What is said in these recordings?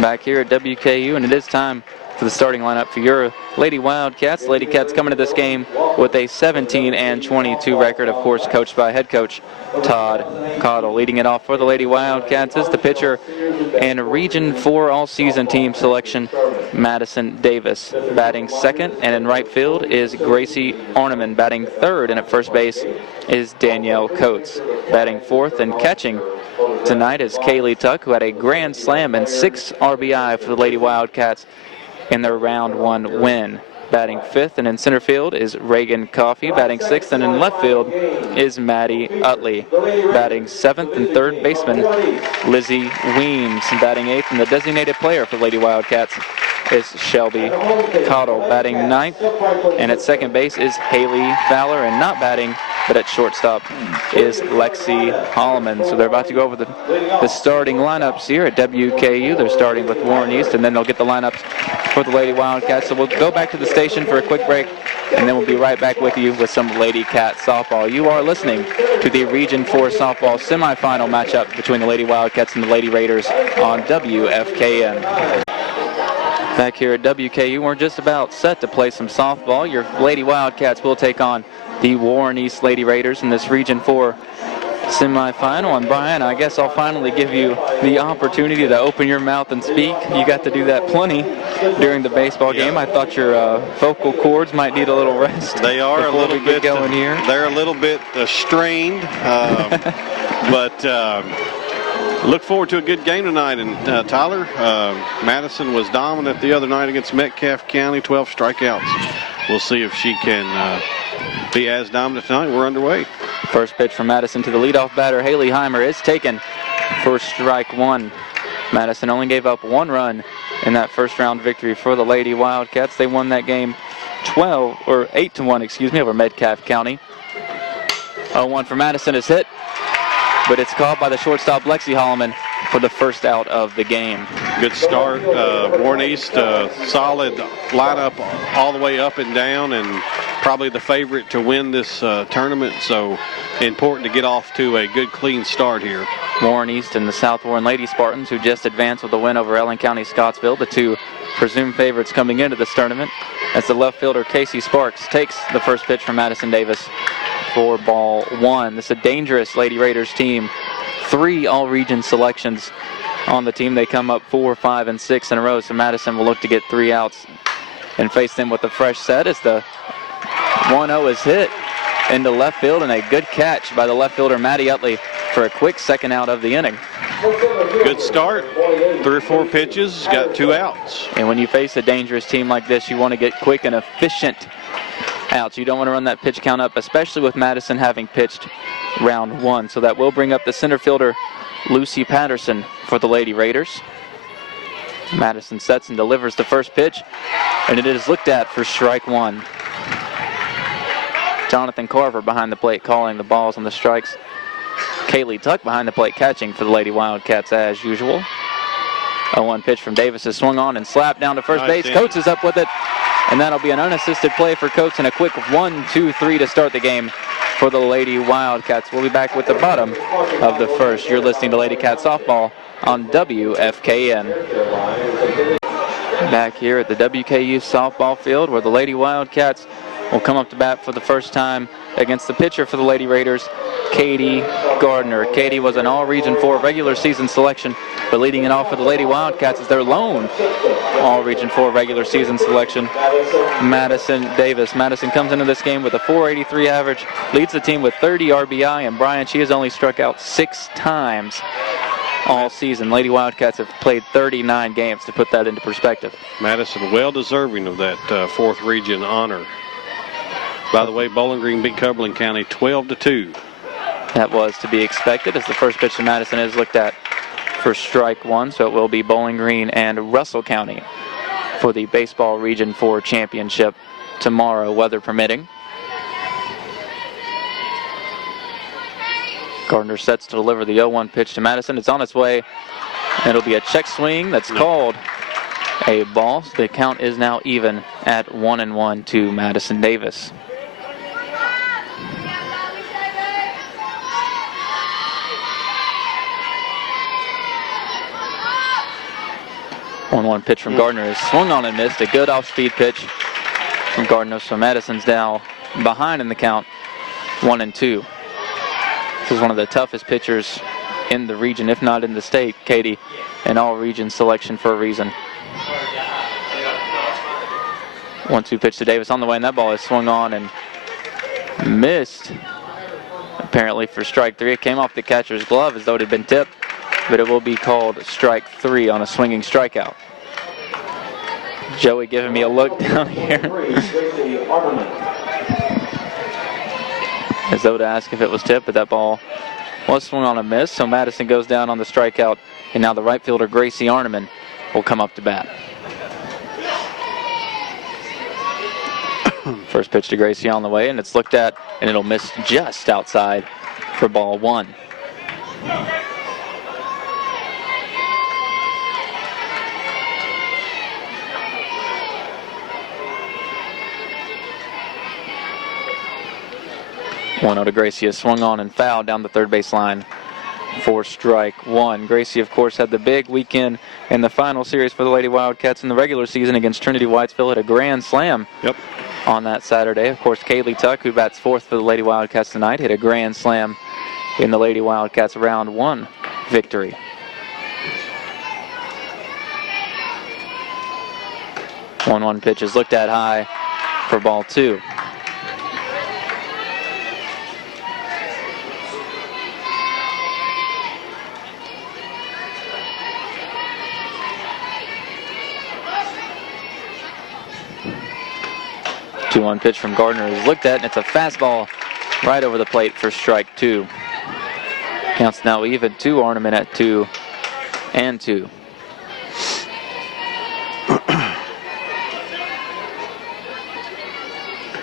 back here at WKU, and it is time for the starting lineup for your Lady Wildcats. The Lady Cats coming to this game with a 17-22 record, of course, coached by head coach Todd Cottle. Leading it off for the Lady Wildcats is the pitcher and Region 4 all-season team selection, Madison Davis. Batting second and in right field is Gracie Orneman. Batting third and at first base is Danielle Coates. Batting fourth and catching tonight is Kaylee Tuck, who had a grand slam and 6 RBI for the Lady Wildcats in their round 1 win. Batting fifth and in center field is Reagan Coffey. Batting sixth and in left field is Maddie Utley. Batting seventh and third baseman Lizzie Weems. Batting eighth and the designated player for Lady Wildcats is Shelby Cottle. Batting ninth and at second base is Haley Fowler, and not batting but at shortstop is Lexi Holloman. So they're about to go over the starting lineups here at WKU. They're starting with Warren East, and then they'll get the lineups for the Lady Wildcats. So we'll go back to the station for a quick break, and then we'll be right back with you with some Lady Cat softball. You are listening to the Region 4 softball semifinal matchup between the Lady Wildcats and the Lady Raiders on WFKN. Back here at WKU, we're just about set to play some softball. Your Lady Wildcats will take on the Warren East Lady Raiders in this Region 4 semifinal. And Brian, I guess I'll finally give you the opportunity to open your mouth and speak. You got to do that plenty during the baseball game. I thought your vocal cords might need a little rest. They are a little bit going here. They're a little bit strained, but look forward to a good game tonight. And Tyler, Madison was dominant the other night against Metcalfe County, 12 strikeouts. We'll see if she can be as dominant tonight. We're underway. First pitch from Madison to the leadoff batter, Haley Heimer, is taken for strike one. Madison only gave up 1 run in that first round victory for the Lady Wildcats. They won that game 8-1, over Metcalfe County. 0-1 for Madison is hit, but it's caught by the shortstop Lexi Holloman for the first out of the game. Good start. Warren East, solid lineup all the way up and down, and probably the favorite to win this tournament, so important to get off to a good, clean start here. Warren East and the South Warren Lady Spartans, who just advanced with a win over Ellen County Scottsville, the two presumed favorites coming into this tournament, as the left fielder Casey Sparks takes the first pitch from Madison Davis for ball 1. This is a dangerous Lady Raiders team. 3 all-region selections on the team. They come up 4, 5, and 6 in a row, so Madison will look to get 3 outs and face them with a fresh set as the 1-0 is hit into left field, and a good catch by the left fielder Maddie Utley for a quick second out of the inning. Good start. 3 or 4 pitches, got 2 outs. And when you face a dangerous team like this, you want to get quick and efficient outs. You don't want to run that pitch count up, especially with Madison having pitched round 1. So that will bring up the center fielder Lucy Patterson for the Lady Raiders. Madison sets and delivers the first pitch, and it is looked at for strike 1. Jonathan Carver behind the plate calling the balls on the strikes. Kaylee Tuck behind the plate catching for the Lady Wildcats as usual. 0-1 pitch from Davis is swung on and slapped down to first base. Coates is up with it, and that'll be an unassisted play for Coates, and a quick 1-2-3 to start the game for the Lady Wildcats. We'll be back with the bottom of the first. You're listening to Lady Cat Softball on WFKN. Back here at the WKU softball field, where the Lady Wildcats will come up to bat for the first time against the pitcher for the Lady Raiders, Katie Gardner. Katie was an all-Region 4 regular season selection, but leading it off for the Lady Wildcats is their lone all-Region 4 regular season selection, Madison Davis. Madison comes into this game with a .483 average, leads the team with 30 RBI, and Brian, she has only struck out 6 times all season. Lady Wildcats have played 39 games, to put that into perspective. Madison well deserving of that 4th region honor. By the way, Bowling Green beat Cumberland County 12-2. That was to be expected, as the first pitch to Madison is looked at for strike 1, so it will be Bowling Green and Russell County for the Baseball Region 4 Championship tomorrow, weather permitting. Gardner sets to deliver the 0-1 pitch to Madison. It's on its way. It'll be a check swing that's called a ball. So the count is now even at 1-1 to Madison Davis. 1-1 pitch from Gardner is swung on and missed. A good off-speed pitch from Gardner. So Madison's now behind in the count, 1-2. This is one of the toughest pitchers in the region, if not in the state, Katie, an all-region selection for a reason. 1-2 pitch to Davis on the way, and that ball is swung on and missed, apparently for strike 3. It came off the catcher's glove as though it had been tipped, but it will be called strike 3 on a swinging strikeout. Joey giving me a look down here as though to ask if it was tipped, but that ball was swung on a miss. So Madison goes down on the strikeout, and now the right fielder Gracie Arneman will come up to bat. First pitch to Gracie on the way, and it's looked at, and it'll miss just outside for ball 1. One to Gracie is swung on and fouled down the third base line for strike 1. Gracie, of course, had the big weekend in the final series for the Lady Wildcats in the regular season against Trinity Whitesville, at a grand slam. Yep. On that Saturday. Of course, Kaylee Tuck, who bats 4th for the Lady Wildcats tonight, hit a grand slam in the Lady Wildcats round 1 victory. One pitch is looked at high for ball 2. One pitch from Gardner is looked at, and it's a fastball right over the plate for strike 2. Counts now even to Arneman at 2-2.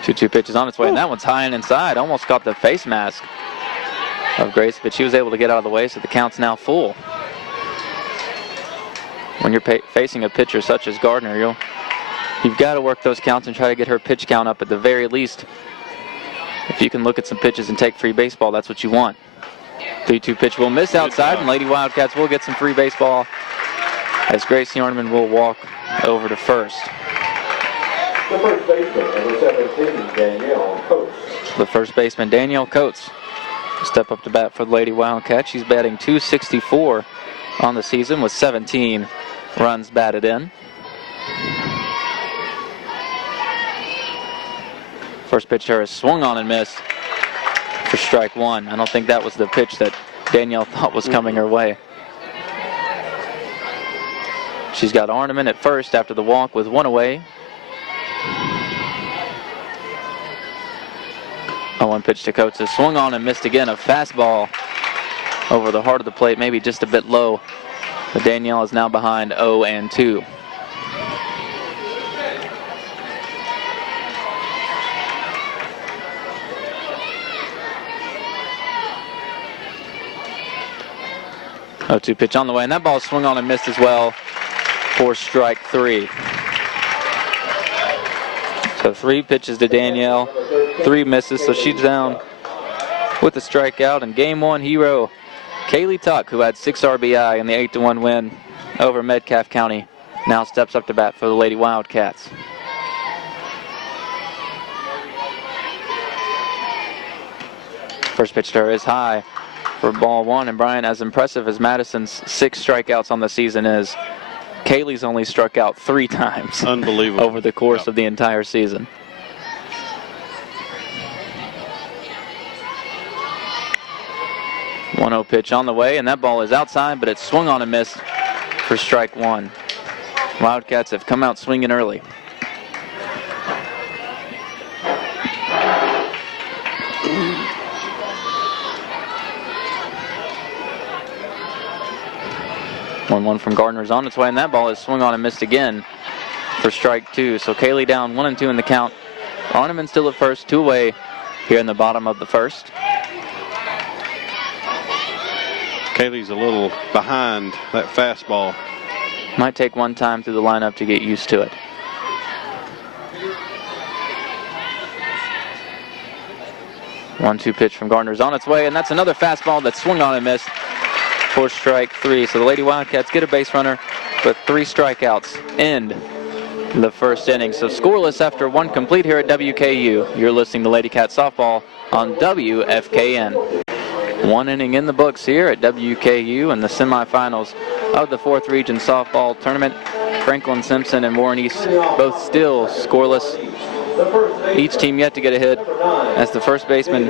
2-2 pitch is on its way, and that one's high and inside. Almost caught the face mask of Grace, but she was able to get out of the way, so the count's now full. When you're facing a pitcher such as Gardner, you've got to work those counts and try to get her pitch count up at the very least. If you can look at some pitches and take free baseball, that's what you want. 3-2 pitch will miss outside, and Lady Wildcats will get some free baseball as Gracie Arneman will walk over to first. The first baseman, number 17, Danielle Coates. The first baseman, Danielle Coates, step up to bat for the Lady Wildcats. She's batting .264 on the season with 17 runs batted in. First pitch there is swung on and missed for strike 1. I don't think that was the pitch that Danielle thought was coming her way. She's got Arneman at first after the walk with 1 away. 0-1 pitch to Coates is swung on and missed again. A fastball over the heart of the plate, maybe just a bit low. But Danielle is now behind 0-2. Oh, 2 pitch on the way, and that ball swung on and missed as well for strike 3. So 3 pitches to Danielle, 3 misses, so she's down with a strikeout. And game 1 hero, Kaylee Tuck, who had 6 RBI in the 8-1 win over Metcalfe County, now steps up to bat for the Lady Wildcats. First pitch to her is high for ball 1, and Brian, as impressive as Madison's 6 strikeouts on the season is, Kaylee's only struck out 3 times. Unbelievable. Over the course of the entire season. One 1-0 pitch on the way, and that ball is outside, but it's swung on and missed for strike 1. Wildcats have come out swinging early. One from Gardner is on its way, and that ball is swung on and missed again for strike 2. So Kaylee down 1-2 in the count. Arneman still at first, 2 away here in the bottom of the first. Kaylee's a little behind that fastball. Might take one time through the lineup to get used to it. One-two pitch from Gardner is on its way, and that's another fastball that's swung on and missed for strike 3. So the Lady Wildcats get a base runner but 3 strikeouts end the first inning. So scoreless after 1 complete here at WKU. You're listening to Lady Cat Softball on WFKN. 1 inning in the books here at WKU in the semifinals of the 4th Region Softball Tournament. Franklin Simpson and Warren East both still scoreless. Each team yet to get a hit, as the first baseman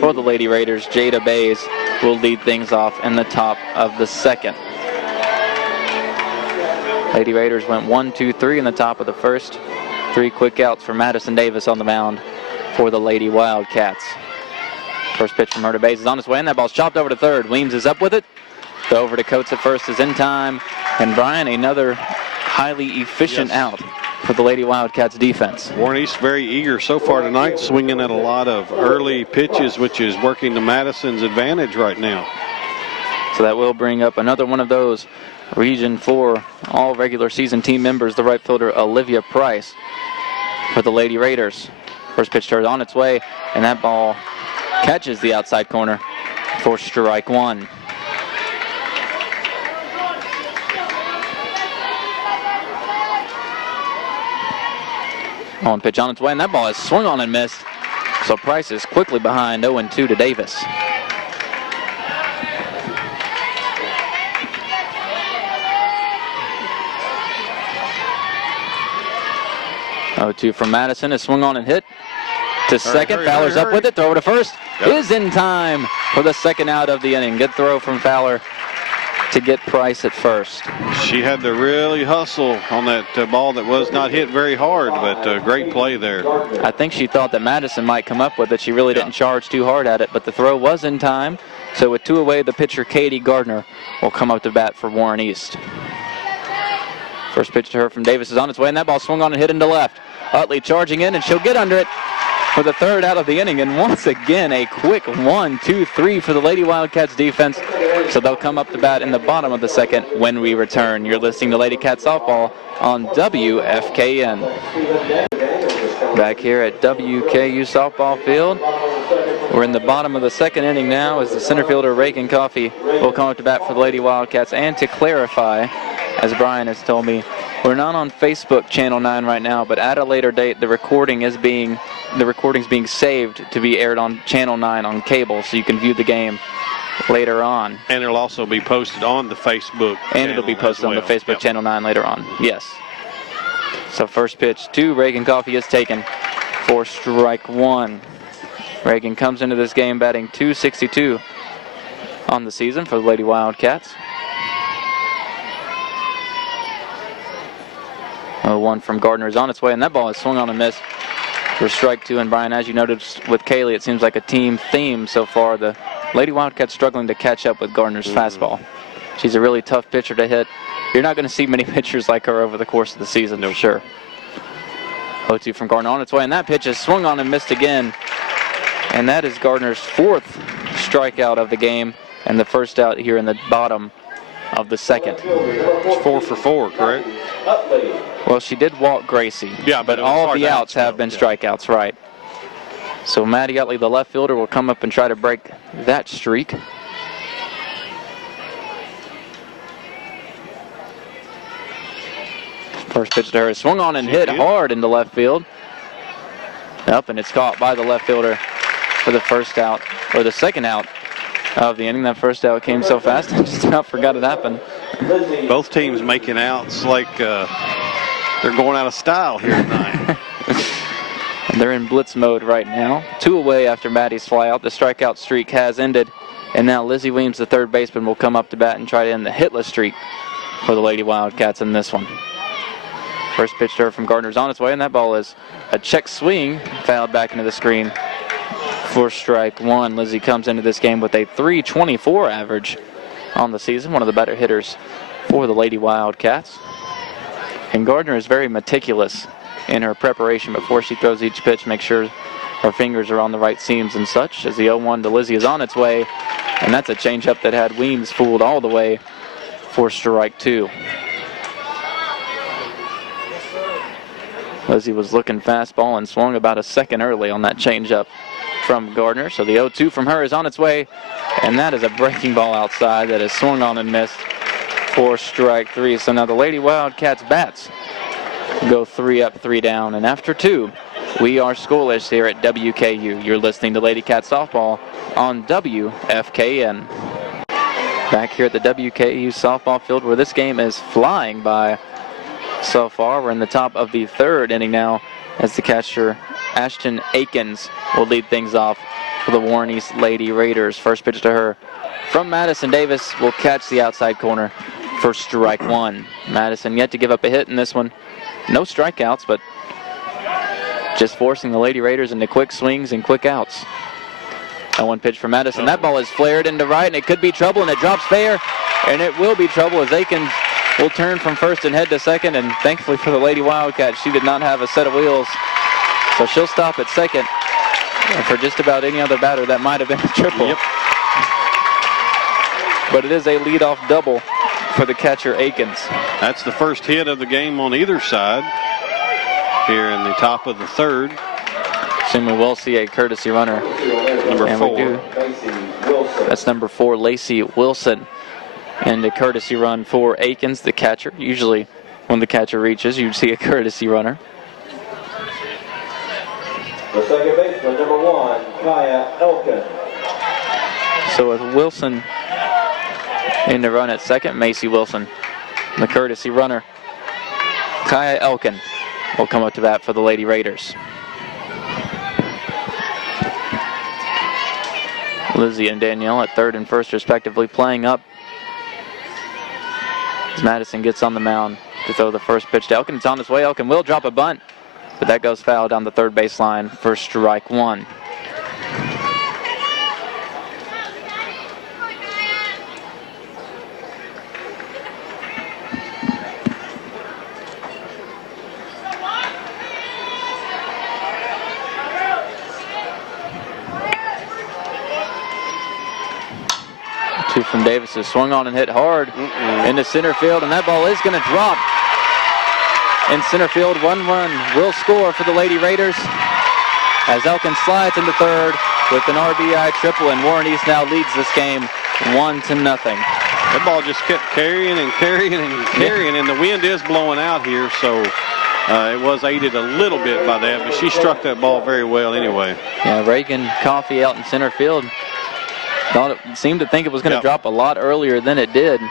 for the Lady Raiders, Jada Bays, will lead things off in the top of the 2nd. Lady Raiders went 1-2-3 in the top of the 1st. 3 quick outs for Madison Davis on the mound for the Lady Wildcats. First pitch from her to Bays is on its way, and that ball's chopped over to third. Weems is up with it. Throw over to Coates at first is in time. And Brian, another highly efficient out for the Lady Wildcats defense. Warren East very eager so far tonight, swinging at a lot of early pitches, which is working to Madison's advantage right now. So that will bring up another one of those Region 4 all regular season team members, the right fielder Olivia Price for the Lady Raiders. First pitch turned on its way, and that ball catches the outside corner for strike 1. On pitch on its way, and that ball is swung on and missed. So Price is quickly behind 0-2 to Davis. 0-2 from Madison is swung on and hit to second. Fowler's up with it. Throw to first is in time for the second out of the inning. Good throw from Fowler to get Price at first. She had to really hustle on that ball that was not hit very hard, but great play there. I think she thought that Madison might come up with it. She really didn't charge too hard at it, but the throw was in time. So with 2 away, the pitcher Katie Gardner will come up to bat for Warren East. First pitch to her from Davis is on its way, and that ball swung on and hit into left. Utley charging in, and she'll get under it for the third out of the inning. And once again, a quick 1-2-3 for the Lady Wildcats defense. So they'll come up to bat in the bottom of the second when we return. You're listening to Lady Cat Softball on WFKN. Back here at WKU softball field. We're in the bottom of the second inning now as the center fielder Reagan Coffey will come up to bat for the Lady Wildcats. And to clarify, as Brian has told me, we're not on Facebook Channel 9 right now, but at a later date the recording's being saved to be aired on Channel 9 on cable, so you can view the game later on. And it'll also be posted on the Facebook. And it'll be posted on the Facebook Channel 9 later on. Yes. So first pitch to Reagan Coffey is taken for strike 1. Reagan comes into this game batting .262 on the season for the Lady Wildcats. 0-1 from Gardner is on its way, and that ball is swung on and missed for strike 2. And Brian, as you noted with Kaylee, it seems like a team theme so far. The Lady Wildcats struggling to catch up with Gardner's fastball. She's a really tough pitcher to hit. You're not going to see many pitchers like her over the course of the season, for sure. 0-2 from Gardner on its way, and that pitch is swung on and missed again. And that is Gardner's 4th strikeout of the game, and the first out here in the bottom of the second. It's 4 for 4, correct? Well, she did walk Gracie. Yeah, but all of the outs have been strikeouts, right? So Maddie Utley, the left fielder, will come up and try to break that streak. First pitch to her is swung on and hit hard into left field. Up, and it's caught by the left fielder for the first out, or the second out of the inning. That first out came so fast, I just about forgot it happened. Both teams making outs like they're going out of style here tonight. And they're in blitz mode right now. 2 away after Maddie's flyout. The strikeout streak has ended. And now Lizzie Weems, the third baseman, will come up to bat and try to end the hitless streak for the Lady Wildcats in this one. First pitch to her from Gardner's on its way, and that ball is a check swing, fouled back into the screen for strike 1. Lizzie comes into this game with a .324 average on the season, one of the better hitters for the Lady Wildcats. And Gardner is very meticulous in her preparation before she throws each pitch, make sure her fingers are on the right seams and such. As the 0-1 to Lizzie is on its way, and that's a changeup that had Weems fooled all the way for strike 2. Lizzie was looking fastball and swung about a second early on that changeup from Gardner. So the 0-2 from her is on its way, and that is a breaking ball outside that is swung on and missed for strike 3. So now the Lady Wildcats bats go 3 up, 3 down. And after 2, we are scoreless here at WKU. You're listening to Lady Cat Softball on WFKN. Back here at the WKU softball field where this game is flying by so far. We're in the top of the 3rd inning now as the catcher Ashton Akins will lead things off for the Warren East Lady Raiders. First pitch to her from Madison Davis will catch the outside corner for strike 1. Madison yet to give up a hit in this one. No strikeouts, but just forcing the Lady Raiders into quick swings and quick outs. And 1 pitch for Madison. That ball is flared into right, and it could be trouble, and it drops fair. And it will be trouble as Akins will turn from first and head to second. And thankfully for the Lady Wildcats, she did not have a set of wheels. So she'll stop at second. And for just about any other batter, that might have been a triple. Yep. But it is a leadoff double for the catcher Akins. That's the first hit of the game on either side here in the top of the 3rd. Soon we will see a courtesy runner. Number And 4. we do. That's number 4, Lacey Wilson. And a courtesy run for Akins, the catcher. Usually when the catcher reaches, you'd see a courtesy runner. The second baseman, number 1, Kaya Elkin. So with Wilson in the run at second, Macy Wilson, the courtesy runner, Kaya Elkin will come up to bat for the Lady Raiders. Lizzie and Danielle at 3rd and 1st respectively playing up as Madison gets on the mound to throw the first pitch to Elkin. It's on his way. Elkin will drop a bunt, but that goes foul down the 3rd baseline for strike 1. From Davis is swung on and hit hard into center field, and that ball is going to drop in center field. 1 run will score for the Lady Raiders as Elkin slides into 3rd with an RBI triple, and Warren East now leads this game 1-0. That ball just kept carrying and carrying and carrying, and the wind is blowing out here, so it was aided a little bit by that, but she struck that ball very well anyway. Yeah, Reagan Coffey out in center field seemed to think it was going to drop a lot earlier than it did.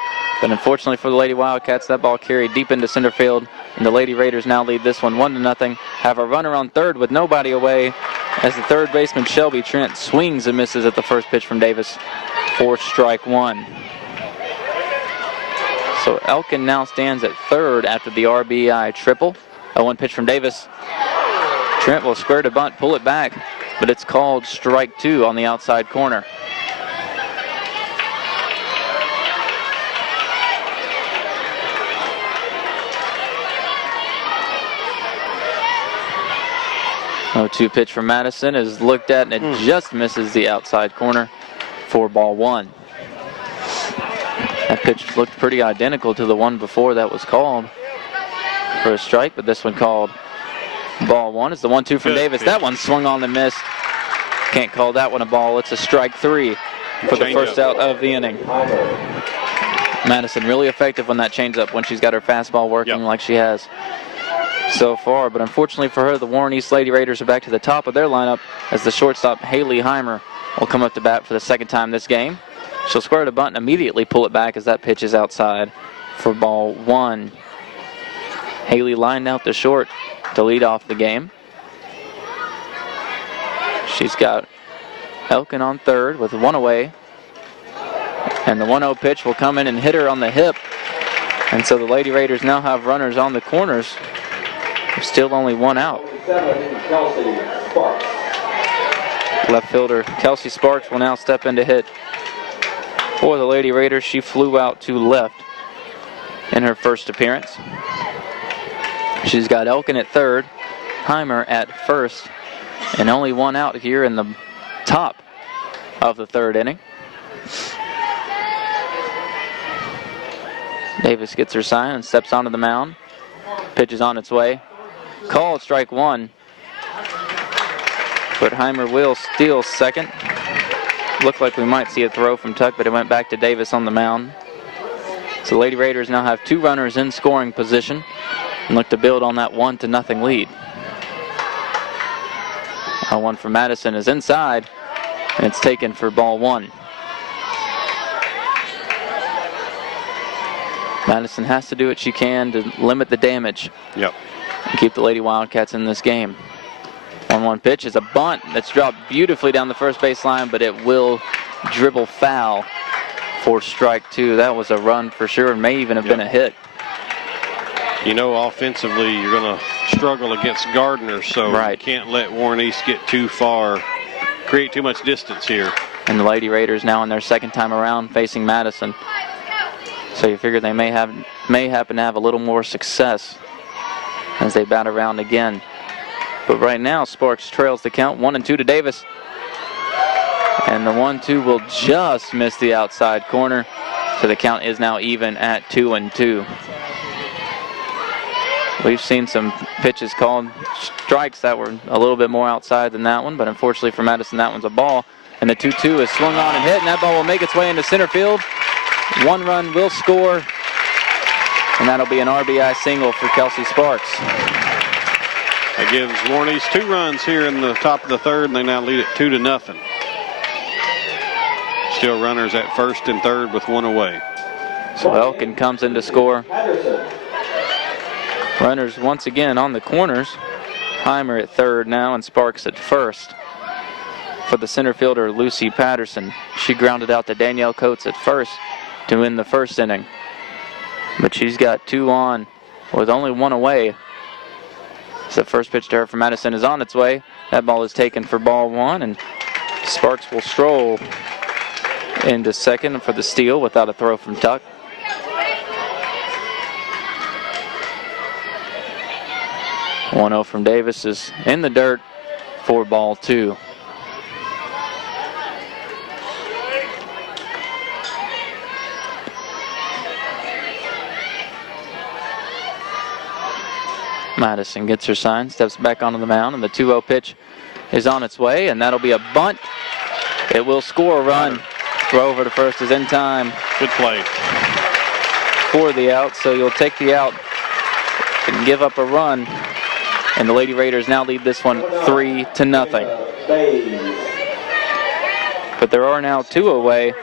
But unfortunately for the Lady Wildcats, that ball carried deep into center field. And the Lady Raiders now lead this one 1-0. Have a runner on 3rd with nobody away as the 3rd baseman Shelby Trent swings and misses at the first pitch from Davis for strike 1. So Elkin now stands at 3rd after the RBI triple. A 1 pitch from Davis. Trent will square to bunt, pull it back, but it's called strike 2 on the outside corner. No 2 pitch from Madison is looked at, and it just misses the outside corner for ball 1. That pitch looked pretty identical to the one before that was called for a strike, but this one called ball 1. It's the 1-2 from Davis. That one swung on and missed. Can't call that one a ball. It's a strike 3 for the first out of the inning. Madison really effective on that changeup when she's got her fastball working like she has so far, but unfortunately for her, the Warren East Lady Raiders are back to the top of their lineup as the shortstop Haley Heimer will come up to bat for the 2nd time this game. She'll square to bunt and immediately pull it back as that pitch is outside for ball 1. Haley lined out to short to lead off the game. She's got Elkin on 3rd with 1 away, and the 1-0 pitch will come in and hit her on the hip, and so the Lady Raiders now have runners on the corners. There's still only 1 out. Left fielder Kelsey Sparks will now step in to hit for the Lady Raiders. She flew out to left in her first appearance. She's got Elkin at 3rd, Heimer at 1st, and only 1 out here in the top of the 3rd inning. Davis gets her sign and steps onto the mound. Pitch is on its way. Called strike 1. But Heimer will steal 2nd. Looked like we might see a throw from Tuck, but it went back to Davis on the mound. So the Lady Raiders now have 2 runners in scoring position and look to build on that 1-0 lead. One for Madison is inside, and it's taken for ball 1. Madison has to do what she can to limit the damage. Yep. And keep the Lady Wildcats in this game. 1-1 pitch is a bunt that's dropped beautifully down the first base line, but it will dribble foul for strike 2. That was a run for sure, and may even have been a hit. You know, offensively, you're going to struggle against Gardner, so you can't let Warren East get too far, create too much distance here. And the Lady Raiders now in their second time around facing Madison. So you figure they may happen to have a little more success as they bat around again. But right now, Sparks trails the count 1-2 to Davis. And the 1-2 will just miss the outside corner. So the count is now even at 2-2. We've seen some pitches called strikes that were a little bit more outside than that one, but unfortunately for Madison, that one's a ball. And the 2-2 is swung on and hit, and that ball will make its way into center field. 1 run will score, and that'll be an RBI single for Kelsey Sparks. That gives Warren East 2 runs here in the top of the 3rd, and they now lead it 2-0. Still runners at 1st and 3rd with 1 away. So Elkin comes in to score. Runners once again on the corners. Heimer at 3rd now and Sparks at 1st. For the center fielder, Lucy Patterson. She grounded out to Danielle Coates at 1st to win the 1st inning. But she's got 2 on with only 1 away. So the first pitch to her from Madison is on its way. That ball is taken for ball 1, and Sparks will stroll into second for the steal without a throw from Tuck. .0 from Davis is in the dirt for ball 2. Madison gets her sign, steps back onto the mound, and the 2-0 pitch is on its way, and that'll be a bunt. It will score a run. Throw over to first is in time. Good play. For the out, so you'll take the out and give up a run. And the Lady Raiders now lead this one 3-0. But there are now 2 away.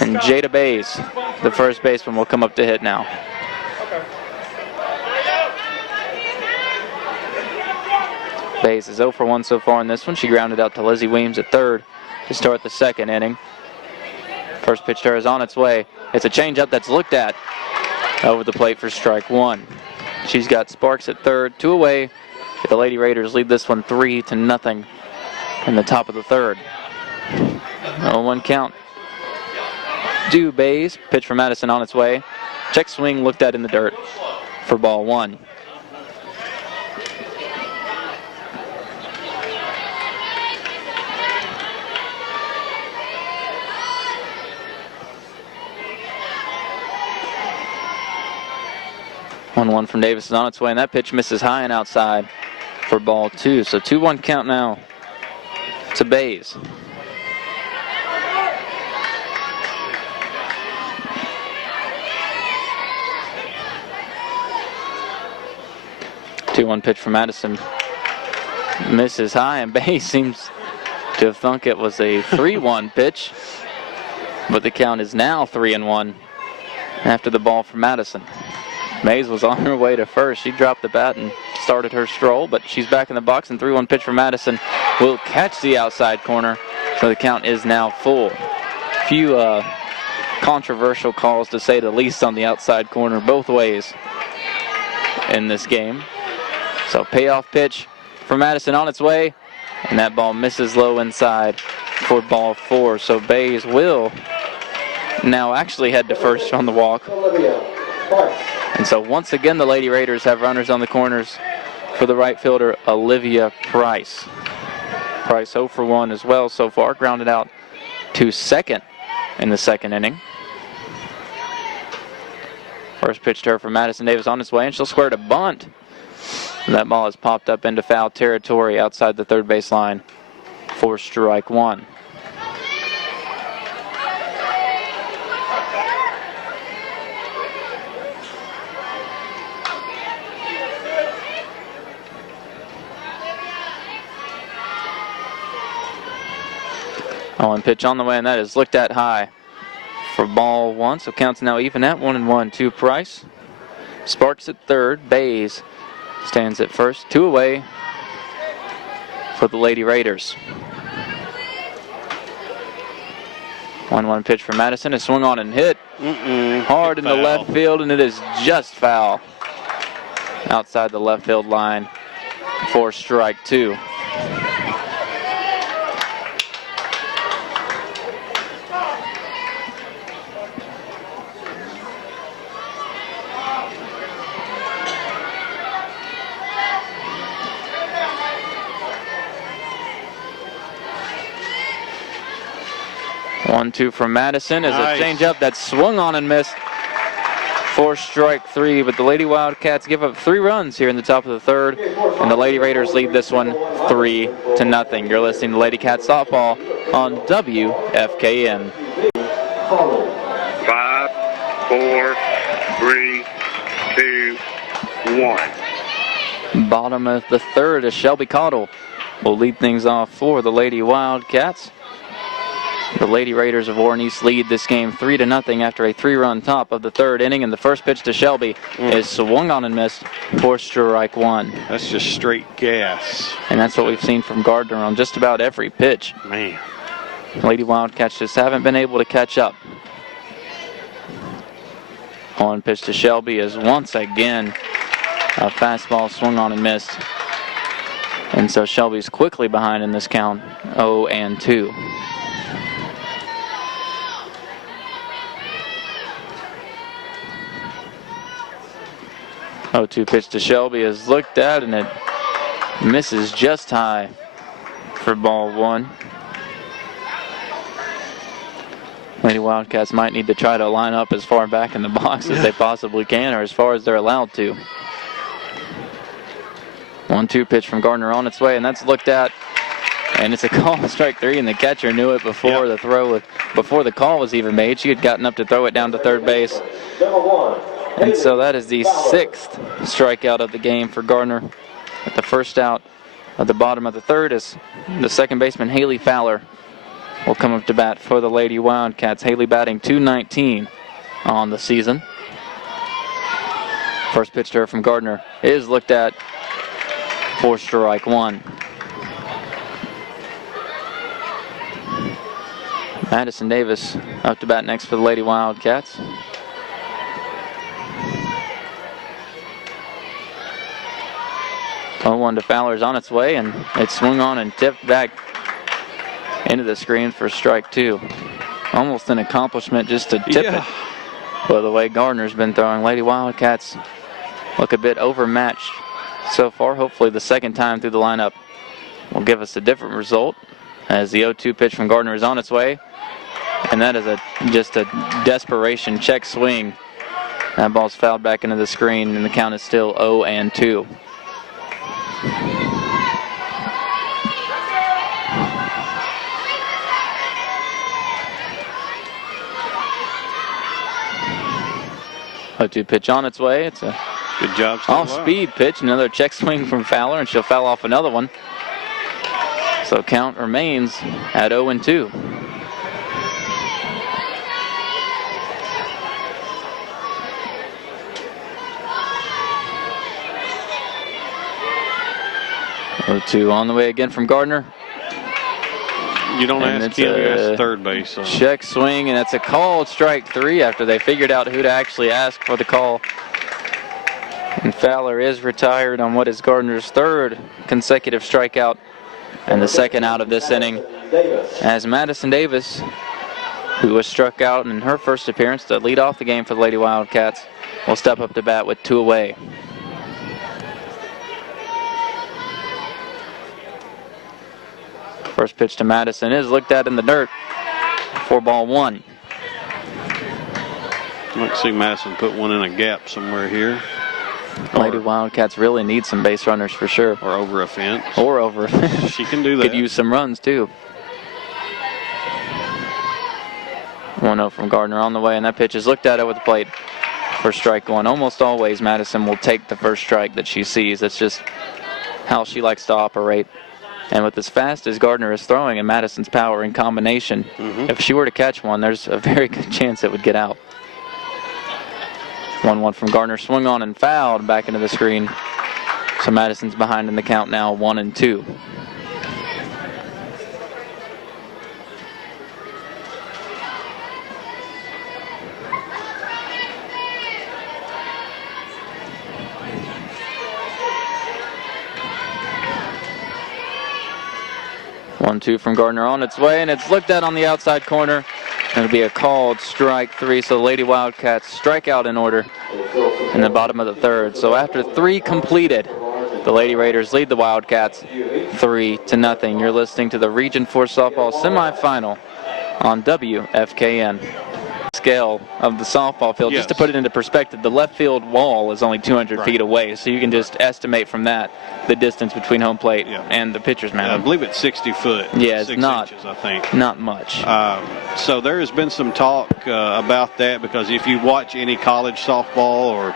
And Jada Bays, the first baseman, will come up to hit now. Bays is 0 for 1 so far in this one. She grounded out to Lizzie Weems at 3rd to start the 2nd inning. First pitch to her is on its way. It's a changeup that's looked at over the plate for strike 1. She's got Sparks at 3rd, 2 away. The Lady Raiders lead this one 3-0 in the top of the 3rd. 0-1 count. Due Bays, pitch from Madison on its way. Check swing looked at in the dirt for ball 1. One from Davis is on its way, and that pitch misses high and outside for ball 2. So 2-1 count now to Bays. Two-one pitch from Madison misses high, and Bays seems to have thunk it was a 3-1 pitch, but the count is now 3-1 after the ball from Madison. Mays was on her way to first. She dropped the bat and started her stroll, but she's back in the box, and 3-1 pitch from Madison will catch the outside corner, so the count is now full. Few controversial calls, to say the least, on the outside corner both ways in this game. So payoff pitch for Madison on its way, and that ball misses low inside for ball 4. So Bays will now actually head to first on the walk. And so once again, the Lady Raiders have runners on the corners for the right fielder, Olivia Price. Price 0 for 1 as well so far, grounded out to second in the 2nd inning. First pitch to her from Madison Davis on its way, and she'll square to bunt. And that ball has popped up into foul territory outside the 3rd base line for strike 1. On pitch on the way, and that is looked at high for ball one. So counts now even at 1-1 to Price. Sparks at third. Bays stands at first. 2 away for the Lady Raiders. 1-1 pitch for Madison. A swung on and hit hard in the left field, and it is just foul outside the left field line for strike 2. One-two from Madison is a changeup that swung on and missed for strike 3. But the Lady Wildcats give up 3 runs here in the top of the third, and the Lady Raiders lead this one 3-0. You're listening to Lady Cat Softball on WFKN. 5, 4, 3, 2, 1. Bottom of the third is Shelby Cottle will lead things off for the Lady Wildcats. The Lady Raiders of Warren East lead this game 3-0 after a 3-run top of the third inning, and the first pitch to Shelby is swung on and missed for strike 1. That's just straight gas. And that's what we've seen from Gardner on just about every pitch. Man. Lady Wildcats just haven't been able to catch up. On pitch to Shelby is once again a fastball swung on and missed. And so Shelby's quickly behind in this count, 0-2. 0-2 pitch to Shelby is looked at, and it misses just high for ball 1. Lady Wildcats might need to try to line up as far back in the box as they possibly can, or as far as they're allowed to. 1-2 pitch from Gardner on its way, and that's looked at, and it's a call, strike 3, and the catcher knew it before the throw, before the call was even made. She had gotten up to throw it down to third base. And so that is the 6th strikeout of the game for Gardner. At the first out at the bottom of the third is the second baseman, Haley Fowler, will come up to bat for the Lady Wildcats. Haley batting .219 on the season. First pitch to her from Gardner is looked at for strike 1. Madison Davis up to bat next for the Lady Wildcats. 0-1 to Fowler's on its way, and it swung on and tipped back into the screen for strike 2. Almost an accomplishment just to tip it. But the way Gardner's been throwing, Lady Wildcats look a bit overmatched so far. Hopefully the second time through the lineup will give us a different result, as the 0-2 pitch from Gardner is on its way. And that is just a desperation check swing. That ball's fouled back into the screen, and the count is still 0-2. A 0-2 pitch on its way. It's a good job. Off-speed pitch. Another check swing from Fowler, and she'll foul off another one. So count remains at 0-2. Two on the way again from Gardner. You don't ask him, you ask third base. So. Check swing, and it's a called strike 3 after they figured out who to actually ask for the call. And Fowler is retired on what is Gardner's 3rd consecutive strikeout and the 2nd out of this inning, as Madison Davis, who was struck out in her first appearance to lead off the game for the Lady Wildcats, will step up to bat with 2 away. First pitch to Madison is looked at in the dirt for ball 1. I'd like to see Madison put one in a gap somewhere here. Lady Wildcats really need some base runners for sure. Or over a fence. Or over a fence. She can do that. Could use some runs too. 1-0 from Gardner on the way, and that pitch is looked at over the plate for strike 1. Almost always Madison will take the first strike that she sees. That's just how she likes to operate. And with as fast as Gardner is throwing and Madison's power in combination, if she were to catch one, there's a very good chance it would get out. 1-1 from Gardner, swung on and fouled back into the screen. So Madison's behind in the count now, 1-2. One-two from Gardner on its way, and it's looked at on the outside corner. It'll be a called strike 3, so the Lady Wildcats strike out in order in the bottom of the third. So after 3 completed, the Lady Raiders lead the Wildcats 3-0. You're listening to the Region 4 softball semifinal on WFKN. Scale of the softball field. Yes. Just to put it into perspective, the left field wall is only 200 feet away, so you can just estimate from that the distance between home plate and the pitcher's mound. I believe it's 60 foot. Yeah, it's 6 not inches, I think. Not much. So there has been some talk about that, because if you watch any college softball or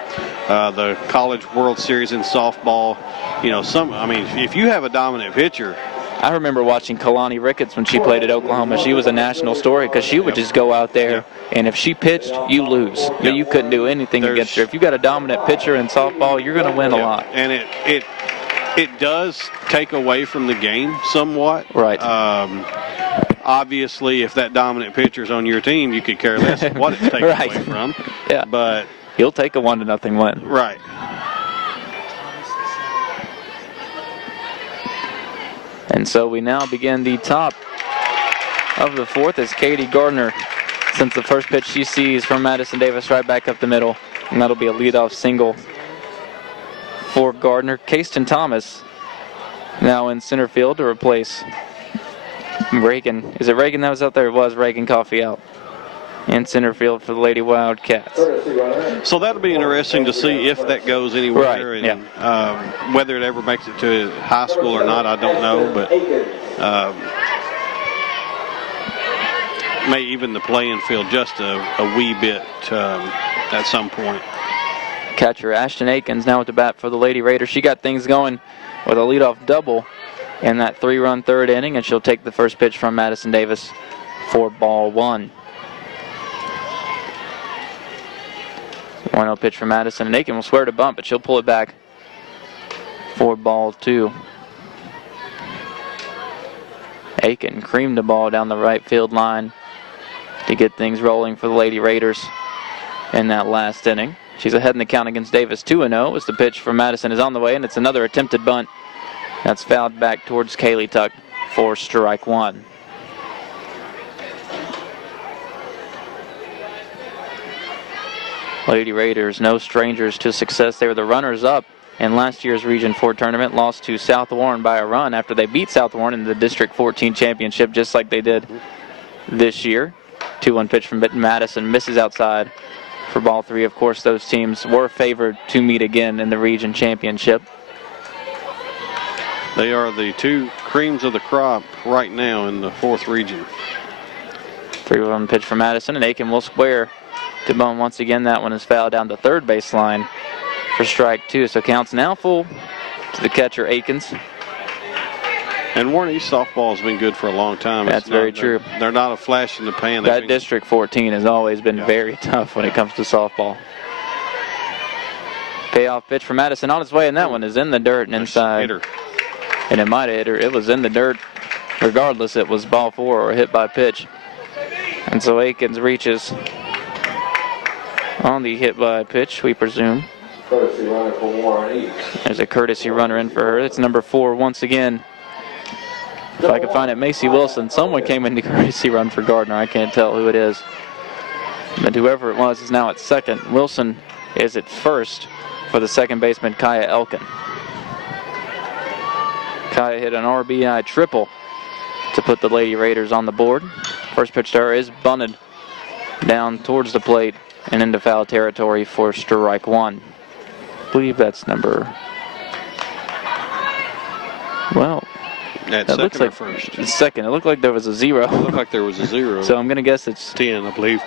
the College World Series in softball, if you have a dominant pitcher. I remember watching Kalani Ricketts when she played at Oklahoma. She was a national story because she would just go out there, and if she pitched, you lose. You couldn't do anything against her. If you got a dominant pitcher in softball, you're going to win a lot. And it does take away from the game somewhat. Right. Obviously, if that dominant pitcher's on your team, you could care less what it's taken away from. Yeah. But he'll take a 1-0 win. Right. And so we now begin the top of the fourth as Katie Gardner, since the first pitch she sees from Madison Davis, right back up the middle. And that'll be a leadoff single for Gardner. Kayston Thomas now in center field to replace Reagan. Is it Reagan that was out there? It was Reagan Coffey out in center field for the Lady Wildcats. So that'll be interesting to see if that goes anywhere, right, and whether it ever makes it to high school or not, I don't know, but may even the playing field just a wee bit at some point. Catcher Ashton Akins now at the bat for the Lady Raiders. She got things going with a leadoff double in that 3-run third inning, and she'll take the first pitch from Madison Davis for ball 1. 1-0 pitch from Madison, and Aiken will swear to bunt, but she'll pull it back for ball 2. Aiken creamed the ball down the right field line to get things rolling for the Lady Raiders in that last inning. She's ahead in the count against Davis, 2-0 as the pitch from Madison is on the way, and it's another attempted bunt. That's fouled back towards Kaylee Tuck for strike 1. Lady Raiders, no strangers to success. They were the runners-up in last year's Region 4 tournament, lost to South Warren by a run after they beat South Warren in the District 14 championship, just like they did this year. 2-1 pitch from Madison, misses outside for ball 3. Of course, those teams were favored to meet again in the region championship. They are the two creams of the crop right now in the 4th region. 3-1 pitch from Madison, and Aiken will square to bunt once again. That one is fouled down the third baseline for strike 2. So counts now full to the catcher, Akins. And Warren East softball has been good for a long time. That's very true. They're not a flash in the pan. That District 14 has always been very tough when it comes to softball. Payoff pitch for Madison on its way, and that one is in the dirt and inside. Hitter. And it might have hit her. It was in the dirt. Regardless, it was ball 4 or hit by pitch. And so Akins reaches on the hit by pitch, we presume. Courtesy runner for Warren East. There's a courtesy runner in for her. It's number 4 once again. If I can find it, Macy Wilson. Someone came in the courtesy run for Gardner. I can't tell who it is. But whoever it was is now at second. Wilson is at first for the second baseman, Kaya Elkin. Kaya hit an RBI triple to put the Lady Raiders on the board. First pitch to her is bunted down towards the plate and into foul territory for strike 1. I believe that's number... Well... At that second looks like or first? It's second. It looked like there was a 0. It looked like there was a 0. So I'm going to guess it's 10, I believe.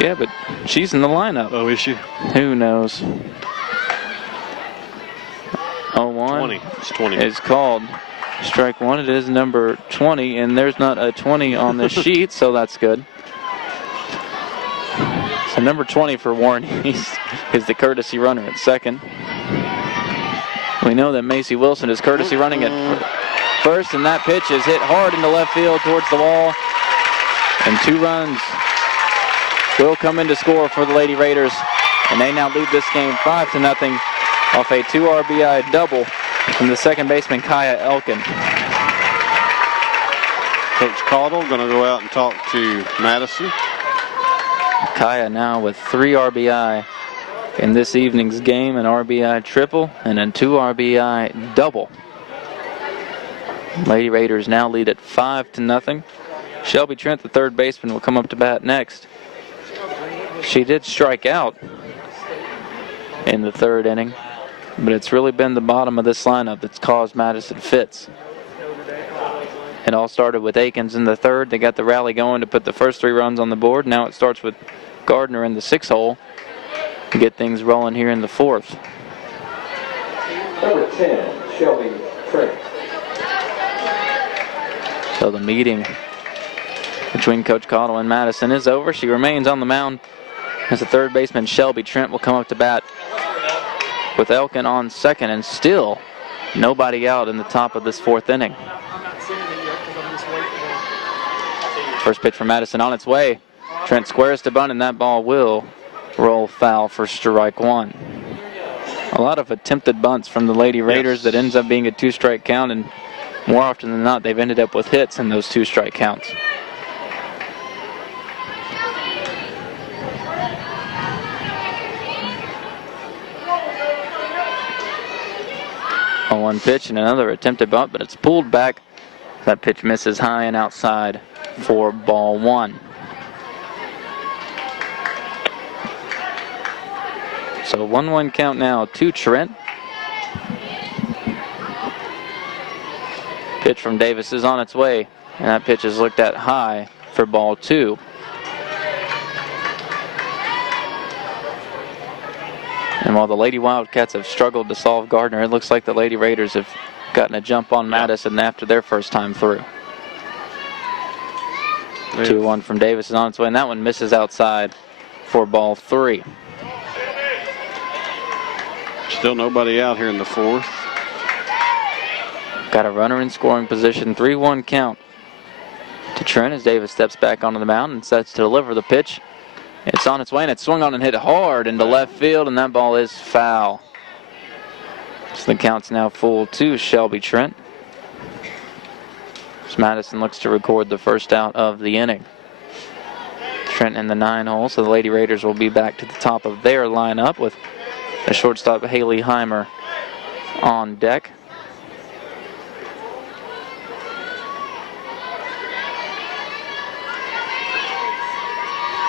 Yeah, but she's in the lineup. Oh, is she? Who knows? 0-1 20. It's 20. is called Strike one, it is number 20, and there's not a 20 on the sheet, so that's good. So number 20 for Warren East is the courtesy runner at second. We know that Macy Wilson is courtesy running at first, and that pitch is hit hard into left field towards the wall. And 2 runs will come in to score for the Lady Raiders, and they now lead this game 5-0 off a 2 RBI double from the second baseman Kaya Elkin. Coach Caudle going to go out and talk to Madison. Kaya now with 3 RBI in this evening's game, an RBI triple and a 2 RBI double. Lady Raiders now lead at 5-0. Shelby Trent, the third baseman, will come up to bat next. She did strike out in the third inning, but it's really been the bottom of this lineup that's caused Madison fits. It all started with Akins in the third. They got the rally going to put the first 3 runs on the board. Now it starts with Gardner in the 6th hole to get things rolling here in the 4th. Number 10, Shelby Trent. So the meeting between Coach Caudle and Madison is over. She remains on the mound as the third baseman Shelby Trent will come up to bat with Elkin on second, and still nobody out in the top of this 4th inning. First pitch from Madison on its way. Trent squares to bunt, and that ball will roll foul for strike 1. A lot of attempted bunts from the Lady Raiders that ends up being a 2-strike count, and more often than not, they've ended up with hits in those 2-strike counts. On 1 pitch and another attempted bunt, but it's pulled back. That pitch misses high and outside for ball 1. So 1-1 count now to Trent. Pitch from Davis is on its way, and that pitch is looked at high for ball 2. And while the Lady Wildcats have struggled to solve Gardner, it looks like the Lady Raiders have gotten a jump on Madison after their first time through. 2-1 from Davis is on its way, and that one misses outside for ball 3. Still nobody out here in the 4th. Got a runner in scoring position. 3-1 count to Trent as Davis steps back onto the mound and sets to deliver the pitch. It's on its way, and it's swung on and hit hard into left field, and that ball is foul. So the count's now full to Shelby Trent. As Madison looks to record the first out of the inning. Trent in the 9 hole, so the Lady Raiders will be back to the top of their lineup with a shortstop Haley Heimer on deck.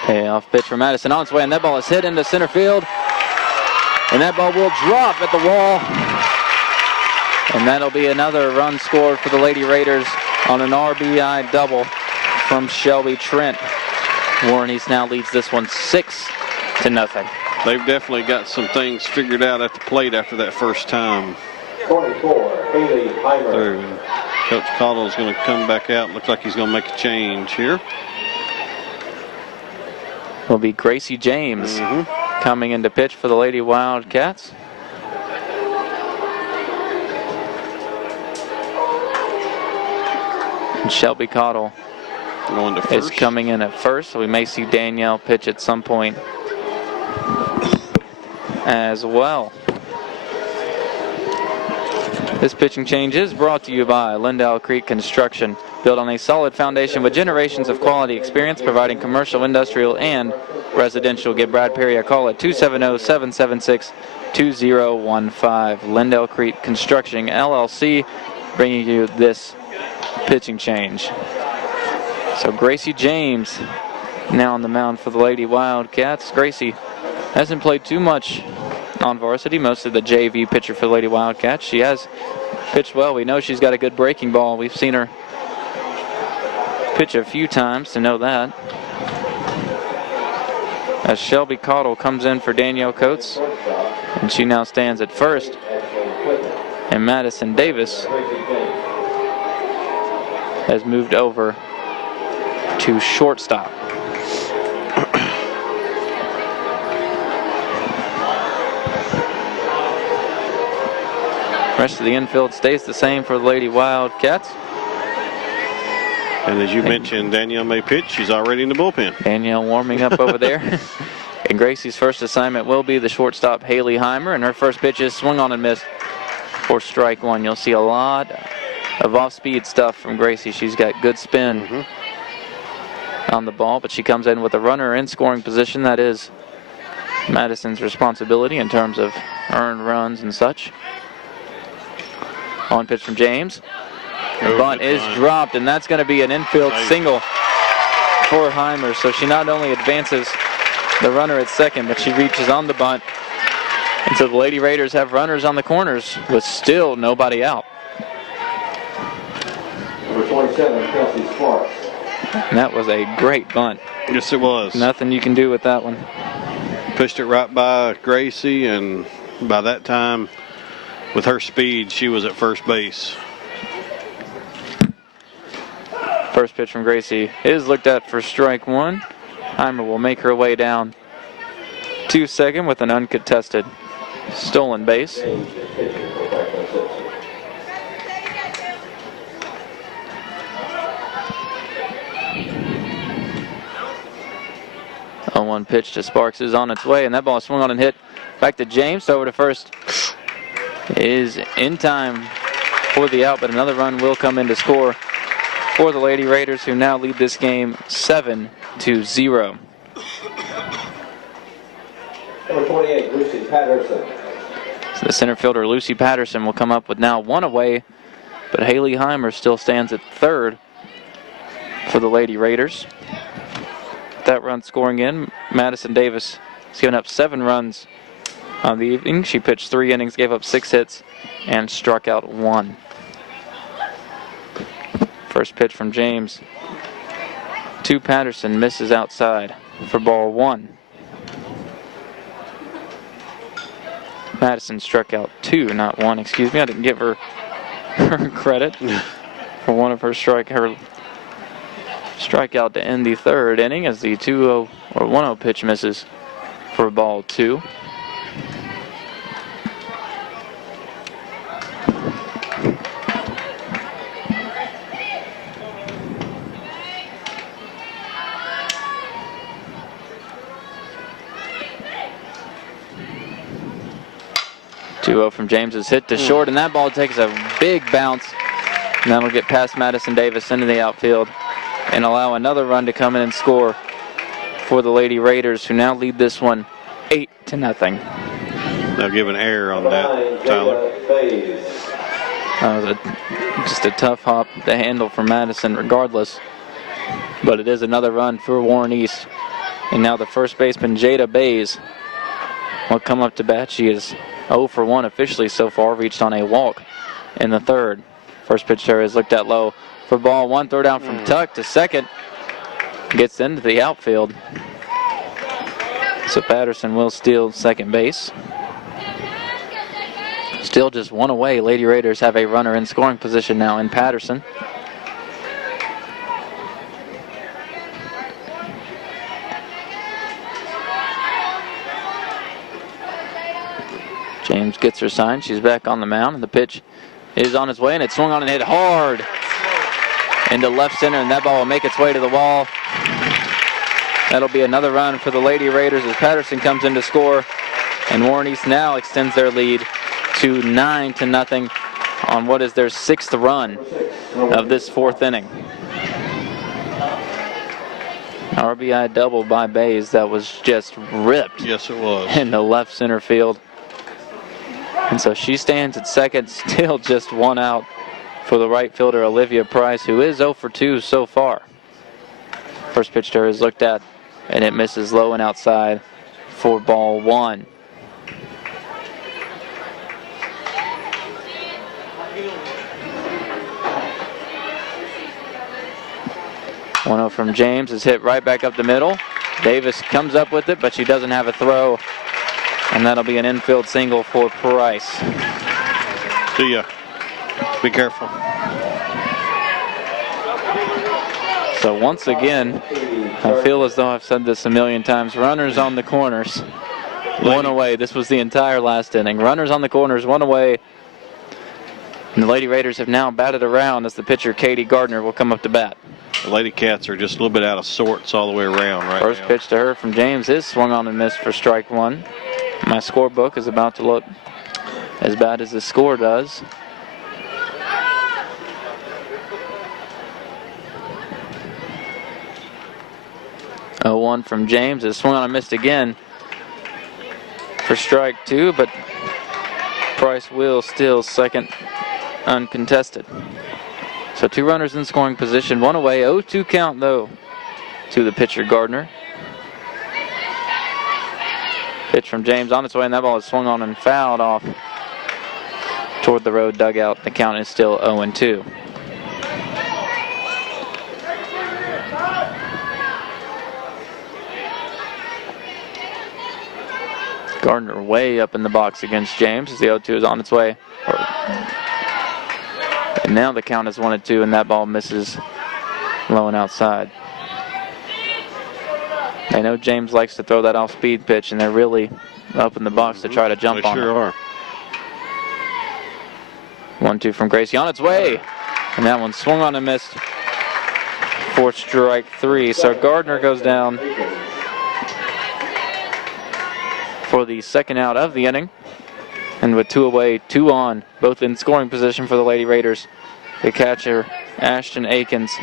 Payoff pitch for Madison on its way, and that ball is hit into center field. And that ball will drop at the wall. And that'll be another run scored for the Lady Raiders on an RBI double from Shelby Trent. Warren East now leads this one 6-0. They've definitely got some things figured out at the plate after that first time 24, Haley Heimer. through. Coach Caudle is going to come back out. Looks like he's going to make a change here. Will be Gracie James coming in to pitch for the Lady Wildcats. And Shelby Caudle Going to is first. coming in at first, so we may see Danielle pitch at some point as well. This pitching change is brought to you by Lindell Creek Construction, built on a solid foundation with generations of quality experience, providing commercial, industrial, and residential. Give Brad Perry a call at 270-776-2015. Lindell Creek Construction, LLC, bringing you this pitching change. So Gracie James now on the mound for the Lady Wildcats. Gracie hasn't played too much on varsity, mostly the JV pitcher for the Lady Wildcats. She has pitched well. We know she's got a good breaking ball. We've seen her pitch a few times to know that. As Shelby Caudle comes in for Danielle Coates, and she now stands at first. And Madison Davis has moved over to shortstop. Rest of the infield stays the same for the Lady Wildcats. And as you mentioned, Danielle may pitch. She's already in the bullpen. Danielle warming up over there. And Gracie's first assignment will be the shortstop, Haley Heimer. And her first pitch is swung on and missed for strike one. You'll see a lot of off-speed stuff from Gracie. She's got good spin on the ball, but she comes in with a runner in scoring position. That is Madison's responsibility in terms of earned runs and such. On pitch from James. The bunt is dropped, and that's going to be an infield single for Heimer. So she not only advances the runner at second, but she reaches on the bunt. And so the Lady Raiders have runners on the corners with still nobody out. Number 27, Kelsey Sparks. And that was a great bunt. Yes, it was. Nothing you can do with that one. Pushed it right by Gracie, and by that time, with her speed, she was at first base. First pitch from Gracie is looked at for strike one. Heimer will make her way down to second with an uncontested stolen base. 0-1 pitch to Sparks is on its way, and that ball swung on and hit back to James. Over to first is in time for the out, but another run will come in to score for the Lady Raiders, who now lead this game 7-0. Number 28, Lucy Patterson. So the center fielder, Lucy Patterson, will come up with now one away, but Haley Heimer still stands at third for the Lady Raiders. That run scoring in, Madison Davis has given up 7 runs on the evening. She pitched 3 innings, gave up 6 hits, and struck out 1. First pitch from James to Patterson, misses outside for ball 1. Madison struck out 2, not 1, excuse me. I didn't give her credit for one of her strikeout to end the third inning as the 2-0 or 1-0 pitch misses for ball 2. From James is hit to short, and that ball takes a big bounce, and that'll get past Madison Davis into the outfield and allow another run to come in and score for the Lady Raiders, who now lead this one 8-0. They'll give an error on that, Tyler. That was just a tough hop to handle for Madison regardless, but it is another run for Warren East. And now the first baseman, Jada Bays, will come up to bat. She is 0 for 1 officially so far, reached on a walk in the third. First pitch there is looked at low for ball 1. Throw down from Tuck to second. Gets into the outfield. So Patterson will steal second base. Still just 1 away. Lady Raiders have a runner in scoring position now in Patterson. James gets her signed. She's back on the mound, and the pitch is on its way, and it swung on and hit hard into left center, and that ball will make its way to the wall. That'll be another run for the Lady Raiders as Patterson comes in to score, and Warren East now extends their lead to 9-0 on what is their 6th run of this 4th inning. RBI double by Bays that was just ripped. Yes, it was. In the left center field. And so she stands at second, still just 1 out for the right fielder, Olivia Price, who is 0 for 2 so far. First pitch to her is looked at, and it misses low and outside for ball 1. One from James is hit right back up the middle. Davis comes up with it, but she doesn't have a throw. And that'll be an infield single for Price. See ya. Be careful. So once again, I feel as though I've said this a million times, runners on the corners, one away. This was the entire last inning. Runners on the corners, one away. And the Lady Raiders have now batted around as the pitcher, Katie Gardner, will come up to bat. The Lady Cats are just a little bit out of sorts all the way around right First now. pitch to her from James is swung on and missed for strike one. My scorebook is about to look as bad as the score does. Oh, 1 from James is swung on and missed again for strike two, but Price will still second uncontested. So 2 runners in scoring position, 1 away, 0-2 count though to the pitcher Gardner. Pitch from James on its way, and that ball is swung on and fouled off toward the road dugout. The count is still 0-2. Gardner way up in the box against James as the 0-2 is on its way. And now the count is 1-2, and that ball misses low and outside. They know James likes to throw that off-speed pitch, and they're really up in the box to try to jump on it. They sure are. 1-2 from Gracie on its way, and that one swung on and missed for strike three. So Gardner goes down for the second out of the inning. And with 2 away, 2 on, both in scoring position for the Lady Raiders, the catcher, Ashton Akins,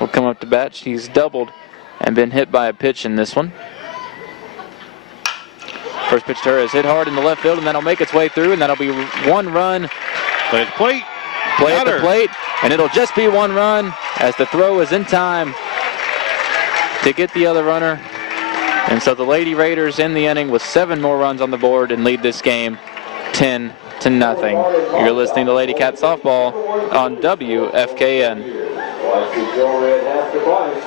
will come up to bat. She's doubled and been hit by a pitch in this one. First pitch to her is hit hard in the left field, and that'll make its way through, and that'll be 1 run. Play at the plate. Play at the plate, and it'll just be 1 run as the throw is in time to get the other runner. And so the Lady Raiders in the inning with 7 more runs on the board and lead this game 10-0. You're listening to Lady Cat Softball on WFKN. Joe half the price.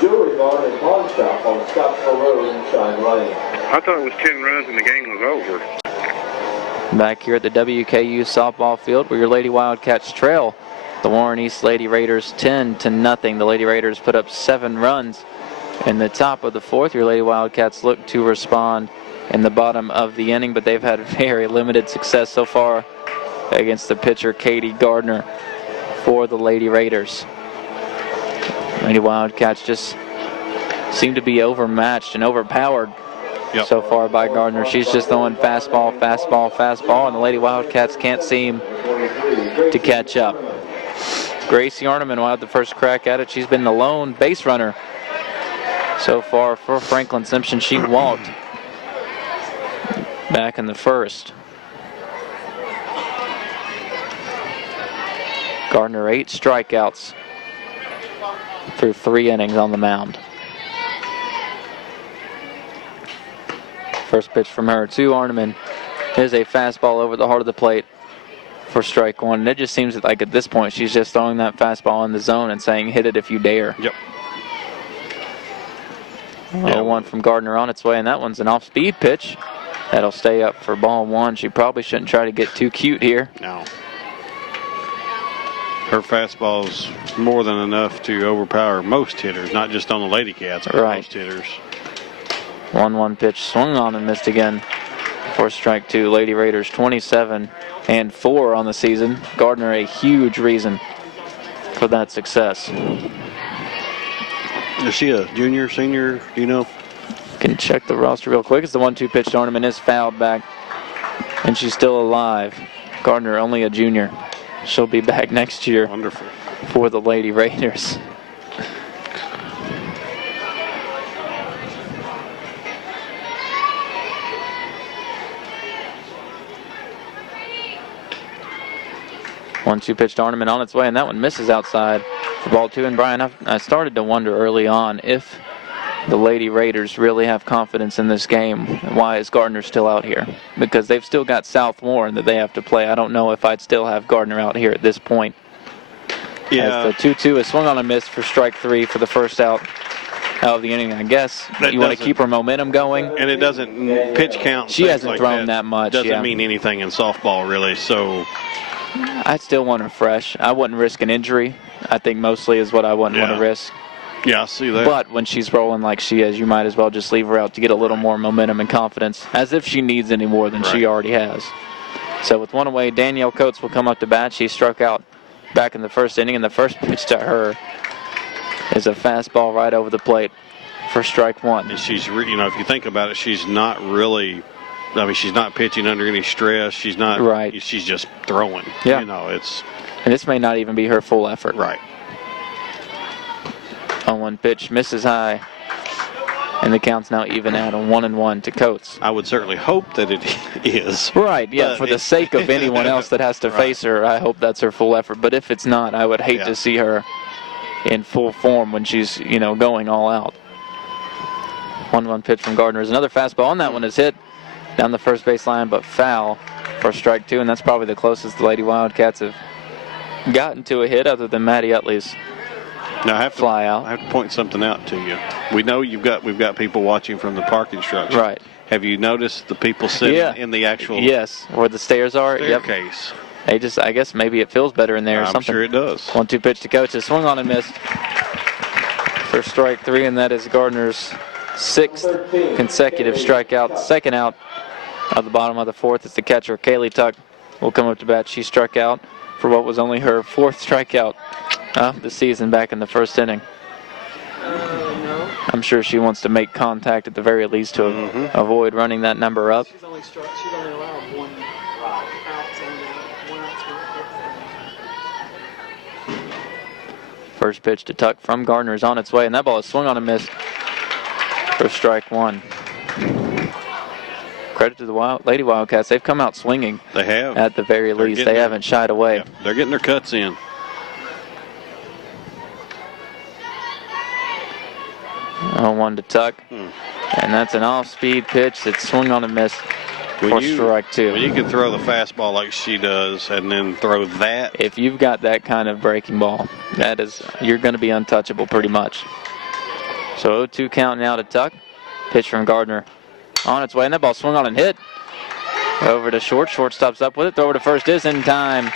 Jewelry Bar and Pawn Shop on Scottsville Road in Shine Lane. I thought it was 10 runs and the game was over. Back here at the WKU softball field where your Lady Wildcats trail the Warren East Lady Raiders 10-0. The Lady Raiders put up 7 runs in the top of the 4th. Your Lady Wildcats look to respond in the bottom of the inning, but they've had very limited success so far against the pitcher Katie Gardner for the Lady Raiders. Lady Wildcats just seem to be overmatched and overpowered so far by Gardner. She's just throwing fastball, fastball, fastball, and the Lady Wildcats can't seem to catch up. Gracie Arneman will have the first crack at it. She's been the lone base runner so far for Franklin Simpson. She walked back in the first. Gardner 8 strikeouts through 3 innings on the mound. First pitch from her to Arneman is a fastball over the heart of the plate for strike 1. And it just seems like at this point she's just throwing that fastball in the zone and saying, hit it if you dare. Yep. 0-1 from Gardner on its way, and that one's an off-speed pitch. That'll stay up for ball 1. She probably shouldn't try to get too cute here. No. Her fastball's more than enough to overpower most hitters, not just on the Lady Cats, but most hitters. 1-1 pitch swung on and missed again for strike 2. Lady Raiders 27-4 on the season. Gardner a huge reason for that success. Is she a junior, senior, do you know? Can check the roster real quick. It's the 1-2 pitch to Arneman is fouled back, and she's still alive. Gardner only a junior. She'll be back next year. Wonderful. For the Lady Raiders. One-two pitch to Arneman on its way, and that one misses outside for ball 2. And Brian, I started to wonder early on if the Lady Raiders really have confidence in this game. Why is Gardner still out here? Because they've still got South Warren that they have to play. I don't know if I'd still have Gardner out here at this point. Yeah. As the 2-2 is swung on a miss for strike 3 for the first out of the inning. I guess you want to keep her momentum going. And it doesn't pitch count. She hasn't thrown that much. Doesn't mean anything in softball, really. So I still want her fresh. I wouldn't risk an injury. I think mostly is what I wouldn't want to risk. Yeah, I see that. But when she's rolling like she is, you might as well just leave her out to get a little more momentum and confidence, as if she needs any more than she already has. So with one away, Danielle Coates will come up to bat. She struck out back in the first inning, and the first pitch to her is a fastball right over the plate for strike one. And she's, if you think about it, she's not really. I mean, she's not pitching under any stress. She's not. Right. She's just throwing. Yeah. It's. And this may not even be her full effort. Right. On one pitch, misses high. And the count's now even at a 1-1 to Coates. I would certainly hope that it is. Right, yeah, for the sake of anyone else that has to face her, I hope that's her full effort. But if it's not, I would hate to see her in full form when she's, going all out. 1-1 pitch from Gardner is another fastball, and that one is hit down the first base line, but foul for strike two, and that's probably the closest the Lady Wildcats have gotten to a hit other than Maddie Utley's now I have fly out. I have to point something out to you. We know we've got people watching from the parking structure. Right. Have you noticed the people sitting in the actual where the stairs are? staircase? Yep. They I guess maybe it feels better in there or I'm something. sure it does. 1-2 pitch to Coates. Swung on and missed for strike three, and that is Gardner's sixth consecutive strikeout. Second out of the bottom of the fourth. It's the catcher, Kaylee Tuck, will come up to bat. She struck out for what was only her fourth strikeout of the season back in the first inning. I'm sure she wants to make contact at the very least to avoid running that number up. She's only allowed one out and one out. First pitch to Tuck from Gardner is on its way, and that ball is swung on and missed for strike one. Credit to the Lady Wildcats. They've come out swinging. They have. At the very least. They haven't shied away. Yeah, they're getting their cuts in. 0-1 to Tuck. And that's an off-speed pitch that's swung on and missed for strike two. When you can throw the fastball like she does and then throw that. If you've got that kind of breaking ball, you're going to be untouchable pretty much. So 0-2 count now to Tuck. Pitch from Gardner on its way, and that ball swung on and hit. Over to short. Short stops up with it. Throw to first is in time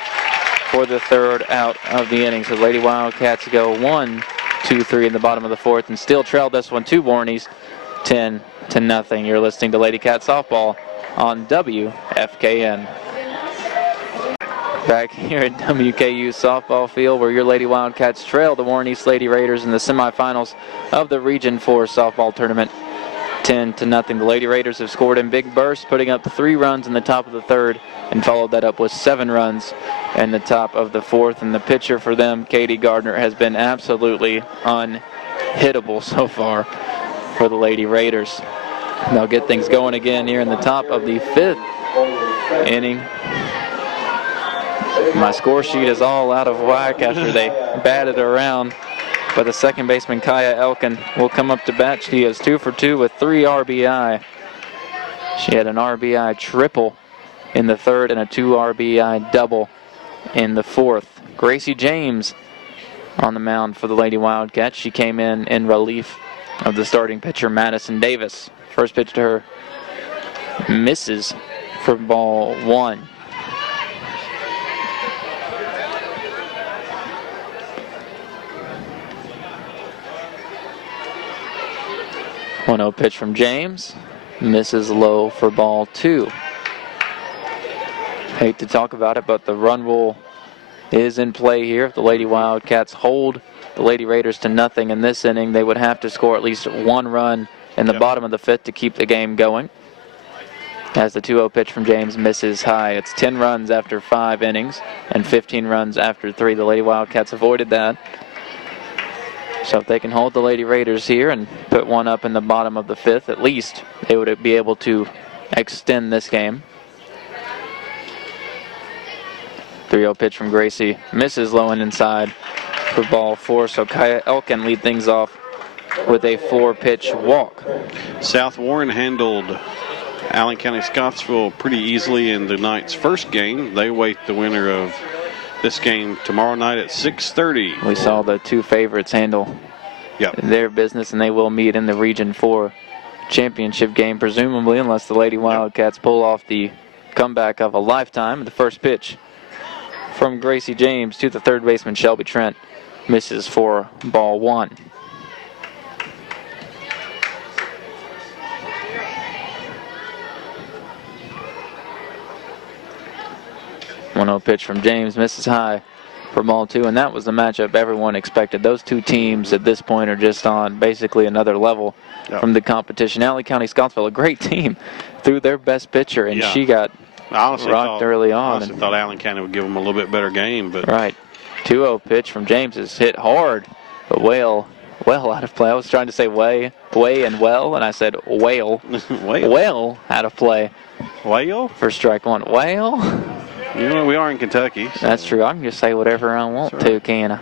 for the third out of the inning. So Lady Wildcats go 1-2-3 in the bottom of the fourth and still trail this one to Warnies 10-0. You're listening to Lady Cat Softball on WFKN. Back here at WKU softball field where your Lady Wildcats trail the Warren East Lady Raiders in the semifinals of the Region 4 softball tournament 10-0. The Lady Raiders have scored in big bursts, putting up 3 runs in the top of the third and followed that up with 7 runs in the top of the fourth. And the pitcher for them, Katie Gardner, has been absolutely unhittable so far for the Lady Raiders. They'll get things going again here in the top of the 5th inning. My score sheet is all out of whack after they batted around. But the second baseman, Kaya Elkin, will come up to bat. She is 2 for 2 with 3 RBI. She had an RBI triple in the third and a 2 RBI double in the fourth. Gracie James on the mound for the Lady Wildcats. She came in relief of the starting pitcher, Madison Davis. First pitch to her misses for ball 1. One 0 pitch from James, misses low for ball 2. Hate to talk about it, but the run rule is in play here. If the Lady Wildcats hold the Lady Raiders to nothing in this inning, they would have to score at least 1 run in the bottom of the 5th to keep the game going. As the 2-0 pitch from James misses high. It's 10 runs after 5 innings and 15 runs after 3. The Lady Wildcats avoided that. So if they can hold the Lady Raiders here and put 1 up in the bottom of the 5th, at least they would be able to extend this game. 3-0 pitch from Gracie misses low and inside for ball 4. So Kaya Elkin lead things off with a 4-pitch walk. South Warren handled Allen County Scottsville pretty easily in the night's first game. They await the winner of this game tomorrow night at 6:30. We saw the 2 favorites handle their business, and they will meet in the Region 4 championship game, presumably, unless the Lady Wildcats pull off the comeback of a lifetime. The first pitch from Gracie James to the third baseman, Shelby Trent, misses for ball 1. 1-0 pitch from James, misses high for ball 2, and that was the matchup everyone expected. Those two teams at this point are just on basically another level from the competition. Alley County Scottsville, a great team, threw their best pitcher, and she got rocked early on. I honestly thought Allen County would give them a little bit better game. But right. 2-0 pitch from James is hit hard, but well out of play. I was trying to say way and well, and I said whale. Well out of play. Whale? For strike one. Whale? You know, we are in Kentucky. So. That's true. I can just say whatever I want to, can I?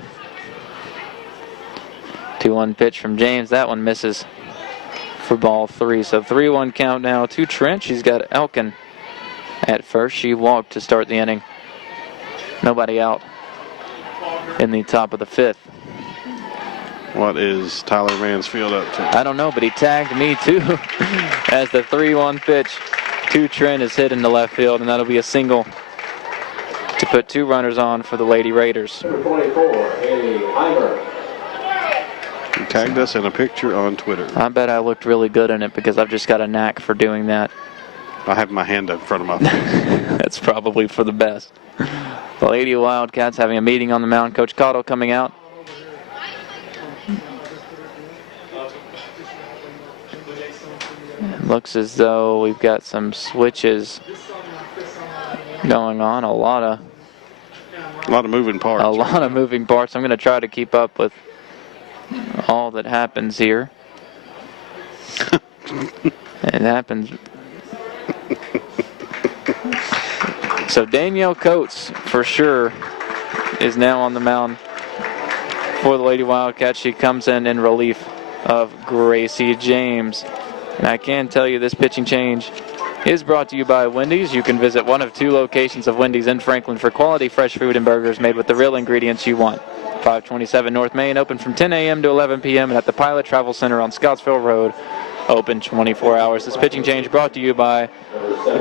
2-1 pitch from James. That one misses for ball 3. So 3-1 count now to Trent. She's got Elkin at first. She walked to start the inning. Nobody out in the top of the 5th. What is Tyler Mansfield up to? I don't know, but he tagged me too as the 3-1 pitch to Trent is hit into left field, and that'll be a single to put 2 runners on for the Lady Raiders. Number 24, Haley Heimer. He tagged us in a picture on Twitter. I bet I looked really good in it because I've just got a knack for doing that. I have my hand up in front of my face. That's probably for the best. The Lady Wildcats having a meeting on the mound. Coach Cottle coming out. It looks as though we've got some switches going on. A lot of moving parts. A lot of moving parts. I'm going to try to keep up with all that happens here. It happens. So Danielle Coates, for sure, is now on the mound for the Lady Wildcats. She comes in relief of Gracie James. And I can tell you this pitching change is brought to you by Wendy's. You can visit one of 2 locations of Wendy's in Franklin for quality fresh food and burgers made with the real ingredients you want. 527 North Main, open from 10 a.m. to 11 p.m. and at the Pilot Travel Center on Scottsville Road, open 24 hours. This pitching change brought to you by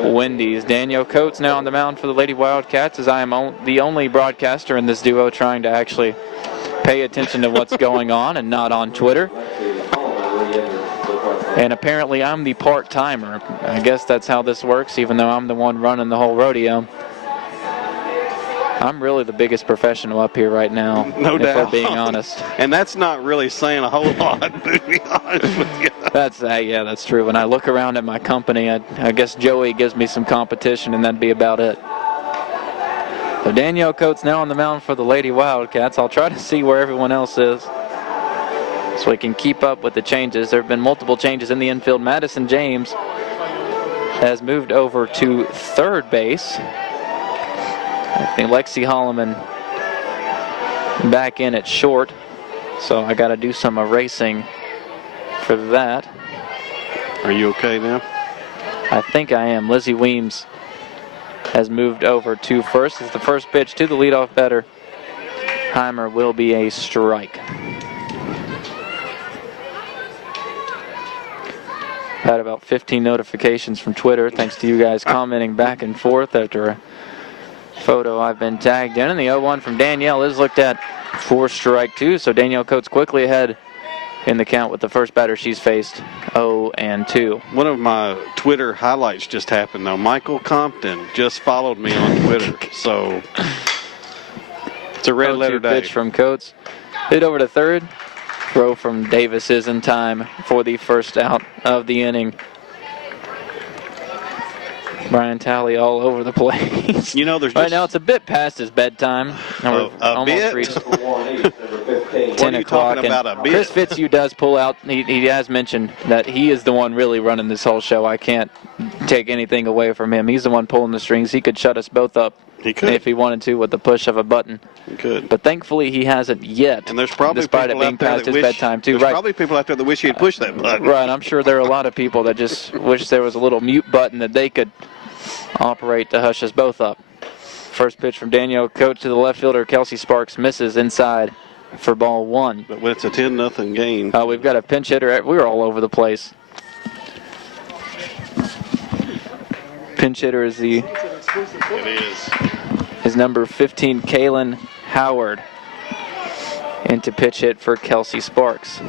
Wendy's. Danielle Coates now on the mound for the Lady Wildcats, as I am the only broadcaster in this duo trying to actually pay attention to what's going on and not on Twitter. And apparently I'm the part-timer. I guess that's how this works, even though I'm the one running the whole rodeo. I'm really the biggest professional up here right now, no doubt. If we're being honest. And that's not really saying a whole lot, to be honest with you. Yeah, that's true. When I look around at my company, I guess Joey gives me some competition, and that'd be about it. So Danielle Coates now on the mound for the Lady Wildcats. I'll try to see where everyone else is so we can keep up with the changes. There have been multiple changes in the infield. Madison James has moved over to third base. I think Lexi Holloman back in at short. So I got to do some erasing for that. Are you okay now? I think I am. Lizzie Weems has moved over to first. It's the first pitch to the leadoff batter. Heimer will be a strike. Had about 15 notifications from Twitter, thanks to you guys commenting back and forth after a photo I've been tagged in. And the 0-1 from Danielle is looked at for strike 2. So Danielle Coates quickly ahead in the count with the first batter she's faced, 0-2. One of my Twitter highlights just happened, though. Michael Compton just followed me on Twitter. So it's a red letter day. Pitch from Coates. Hit over to third. Throw from Davis is in time for the first out of the inning. Brian Talley all over the place. You know, there's right now it's a bit past his bedtime. Almost reached 10 o'clock. About a bit? Chris Fitzhugh does pull out. He has mentioned that he is the one really running this whole show. I can't take anything away from him. He's the one pulling the strings. He could shut us both up. He could. If he wanted to with the push of a button. He could. But thankfully he hasn't yet. And there's probably despite people it being out there past that his wish, bedtime too. There's right. probably people out there that wish he'd push that button. Right. I'm sure there are a lot of people that just wish there was a little mute button that they could operate to hush us both up. First pitch from Danielle Coates to the left fielder. Kelsey Sparks misses inside for ball 1. But when it's a 10-0 game. We've got a pinch hitter. We're all over the place. Pinch hitter is It is. Is number 15, Kaylin Howard. Into pitch hit for Kelsey Sparks.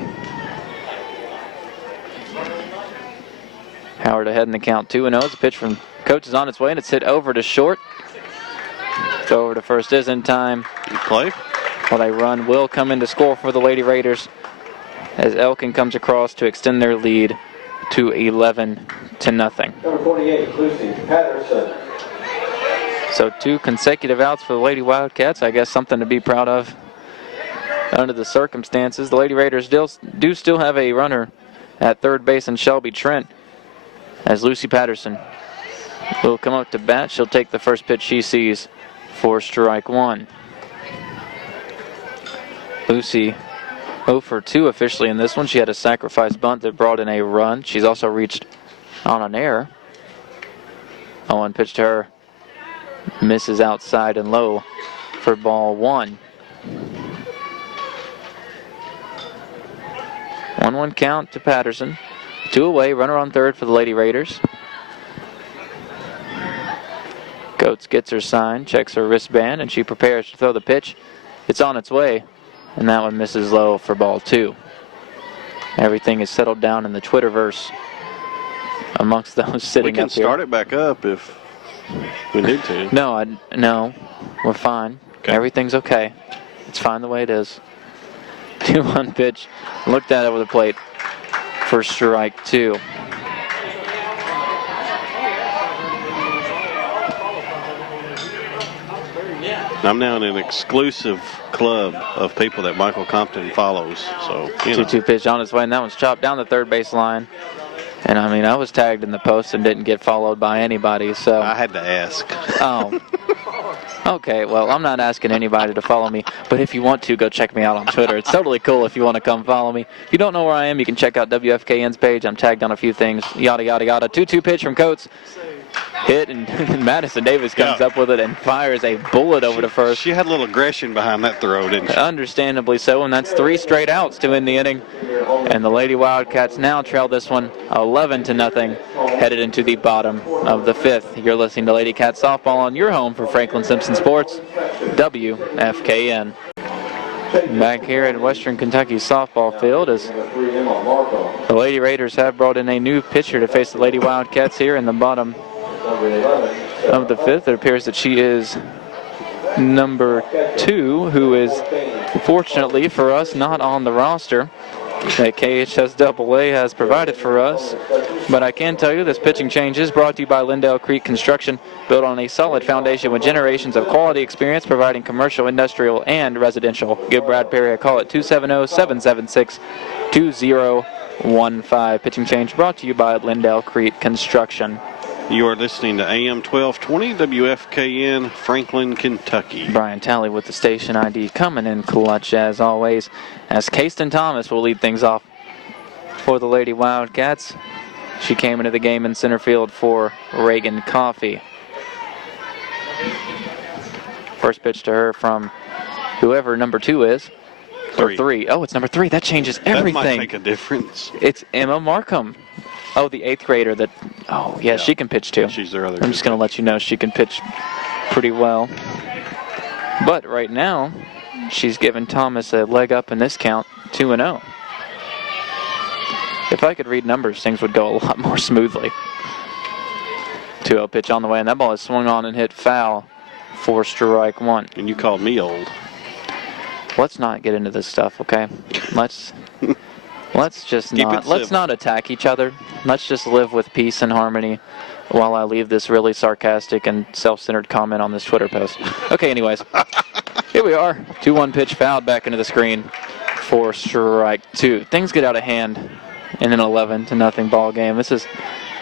Howard ahead in the count, 2-0. It's a pitch from Coates is on its way, and it's hit over to short. Throw over to first is in time. Good play. But a run will come in to score for the Lady Raiders as Elkin comes across to extend their lead to 11-0. Number 28, Lucy Patterson. So 2 consecutive outs for the Lady Wildcats. I guess something to be proud of under the circumstances. The Lady Raiders do still have a runner at third base in Shelby Trent as Lucy Patterson will come up to bat. She'll take the first pitch she sees for strike 1. Lucy 0 for 2 officially in this one. She had a sacrifice bunt that brought in a run. She's also reached on an error. 0-1 pitch to her. Misses outside and low for ball 1. 1-1 count to Patterson. 2 away, runner on third for the Lady Raiders. Coates gets her sign, checks her wristband, and she prepares to throw the pitch. It's on its way, and that one misses low for ball 2. Everything is settled down in the Twitterverse amongst those sitting up here. We can start it back up if we need to. No, we're fine. Okay. Everything's okay. It's fine the way it is. 2-1 pitch. Looked at over the plate for strike 2. I'm now in an exclusive club of people that Michael Compton follows. So, 2-2 pitch on its way, and that one's chopped down the third base line. And I mean, I was tagged in the post and didn't get followed by anybody, so. I had to ask. Oh. Okay, well, I'm not asking anybody to follow me, but if you want to, go check me out on Twitter. It's totally cool if you want to come follow me. If you don't know where I am, you can check out WFKN's page. I'm tagged on a few things, yada, yada, yada. 2-2 pitch from Coates. Hit, and Madison Davis comes up with it and fires a bullet over to first. She had a little aggression behind that throw, didn't she? Understandably so, and that's 3 straight outs to end the inning. And the Lady Wildcats now trail this one 11-0, headed into the bottom of the 5th. You're listening to Lady Cat Softball on your home for Franklin Simpson Sports, WFKN. Back here at Western Kentucky softball field as the Lady Raiders have brought in a new pitcher to face the Lady Wildcats here in the bottom of the 5th. It appears that she is number 2, who is fortunately for us not on the roster that KHSAA has provided for us. But I can tell you this pitching change is brought to you by Lindell Creek Construction, built on a solid foundation with generations of quality experience providing commercial, industrial, and residential. Give Brad Perry a call at 270-776-2015. Pitching change brought to you by Lindell Creek Construction. You are listening to AM 1220 WFKN, Franklin, Kentucky. Brian Talley with the station ID coming in clutch as always, as Kayston Thomas will lead things off for the Lady Wildcats. She came into the game in center field for Reagan Coffey. First pitch to her from whoever number 2 is. 3. Or 3. Oh, it's number 3. That changes everything. That might make a difference. It's Emma Markham. Oh, the 8th grader that, yeah, she can pitch too. She's their other. I'm just going to let you know she can pitch pretty well. But right now, she's given Thomas a leg up in this count, 2-0. If I could read numbers, things would go a lot more smoothly. 2-0 pitch on the way, and that ball is swung on and hit foul for strike 1. And you called me old. Let's not get into this stuff, okay? Let's just let's not attack each other. Let's just live with peace and harmony while I leave this really sarcastic and self-centered comment on this Twitter post. Okay, anyways, here we are. 2-1 pitch fouled back into the screen for strike 2. Things get out of hand in an 11-0 ball game. This is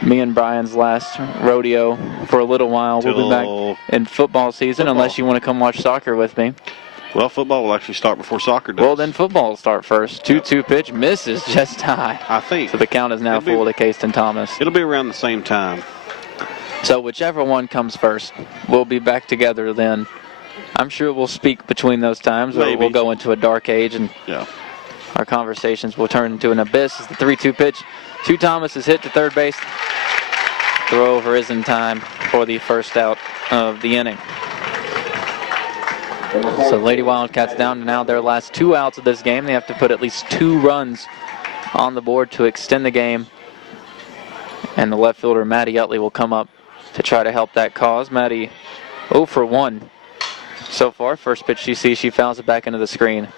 me and Brian's last rodeo for a little while. We'll be back in football season unless you want to come watch soccer with me. Well, football will actually start before soccer does. Well, then football will start first. 2-2 pitch misses just high. I think. So the count is now full to Kayston Thomas. It'll be around the same time. So whichever one comes first, we'll be back together then. I'm sure we'll speak between those times. Maybe. We'll go into a dark age and our conversations will turn into an abyss. As the 3-2 pitch to Thomas is hit to third base. Throw over is in time for the first out of the inning. So Lady Wildcats down to now their last 2 outs of this game. They have to put at least 2 runs on the board to extend the game. And the left fielder, Maddie Utley, will come up to try to help that cause. Maddie 0 for 1 so far. First pitch she sees, she fouls it back into the screen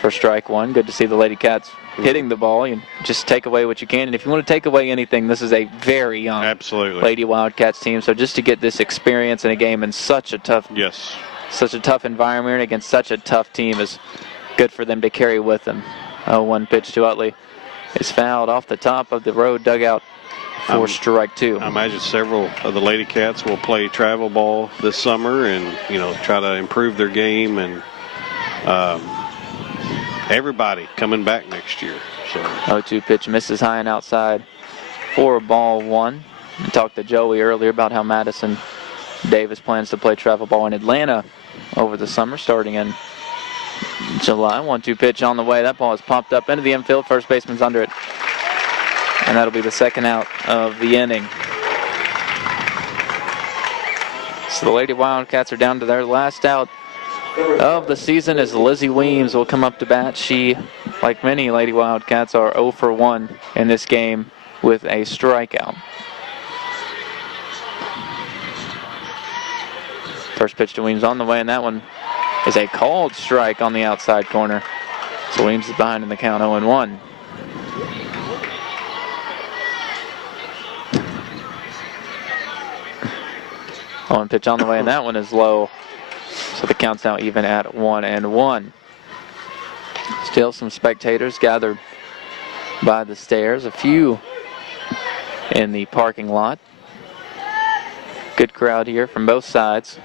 for strike one. Good to see the Lady Cats hitting the ball. You just take away what you can. And if you want to take away anything, this is a very young Absolutely. Lady Wildcats team. So just to get this experience in a game in such a tough environment against such a tough team is good for them to carry with them. 0-1 pitch to Utley is fouled off the top of the road dugout for strike two. I imagine several of the Lady Cats will play travel ball this summer and, try to improve their game, and everybody coming back next year. So 0-2 pitch misses high and outside for ball one. I talked to Joey earlier about how Madison Davis plans to play travel ball in Atlanta over the summer starting in July. 1-2 pitch on the way. That ball is popped up into the infield. First baseman's under it. And that'll be the second out of the inning. So the Lady Wildcats are down to their last out of the season as Lizzie Weems will come up to bat. She, like many Lady Wildcats, are 0 for 1 in this game with a strikeout. First pitch to Weems on the way, and that one is a called strike on the outside corner. So Weems is behind in the count, 0-1. One pitch on the way, and that one is low. So the count's now even at 1-1. Still some spectators gathered by the stairs. A few in the parking lot. Good crowd here from both sides.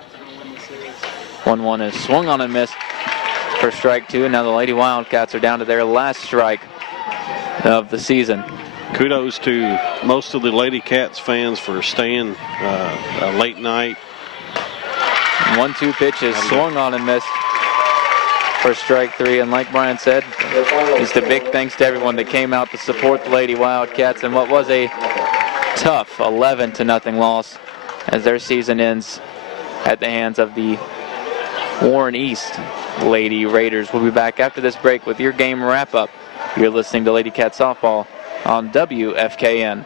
1-1 is swung on and missed for strike two. And now the Lady Wildcats are down to their last strike of the season. Kudos to most of the Lady Cats fans for staying a late night. 1-2 pitch is swung on and missed for strike three. And like Brian said, just a big thanks to everyone that came out to support the Lady Wildcats in what was a tough 11-0 loss as their season ends at the hands of the Warren East Lady Raiders. We'll be back after this break with your game wrap-up. You're listening to Lady Cat Softball on WFKN.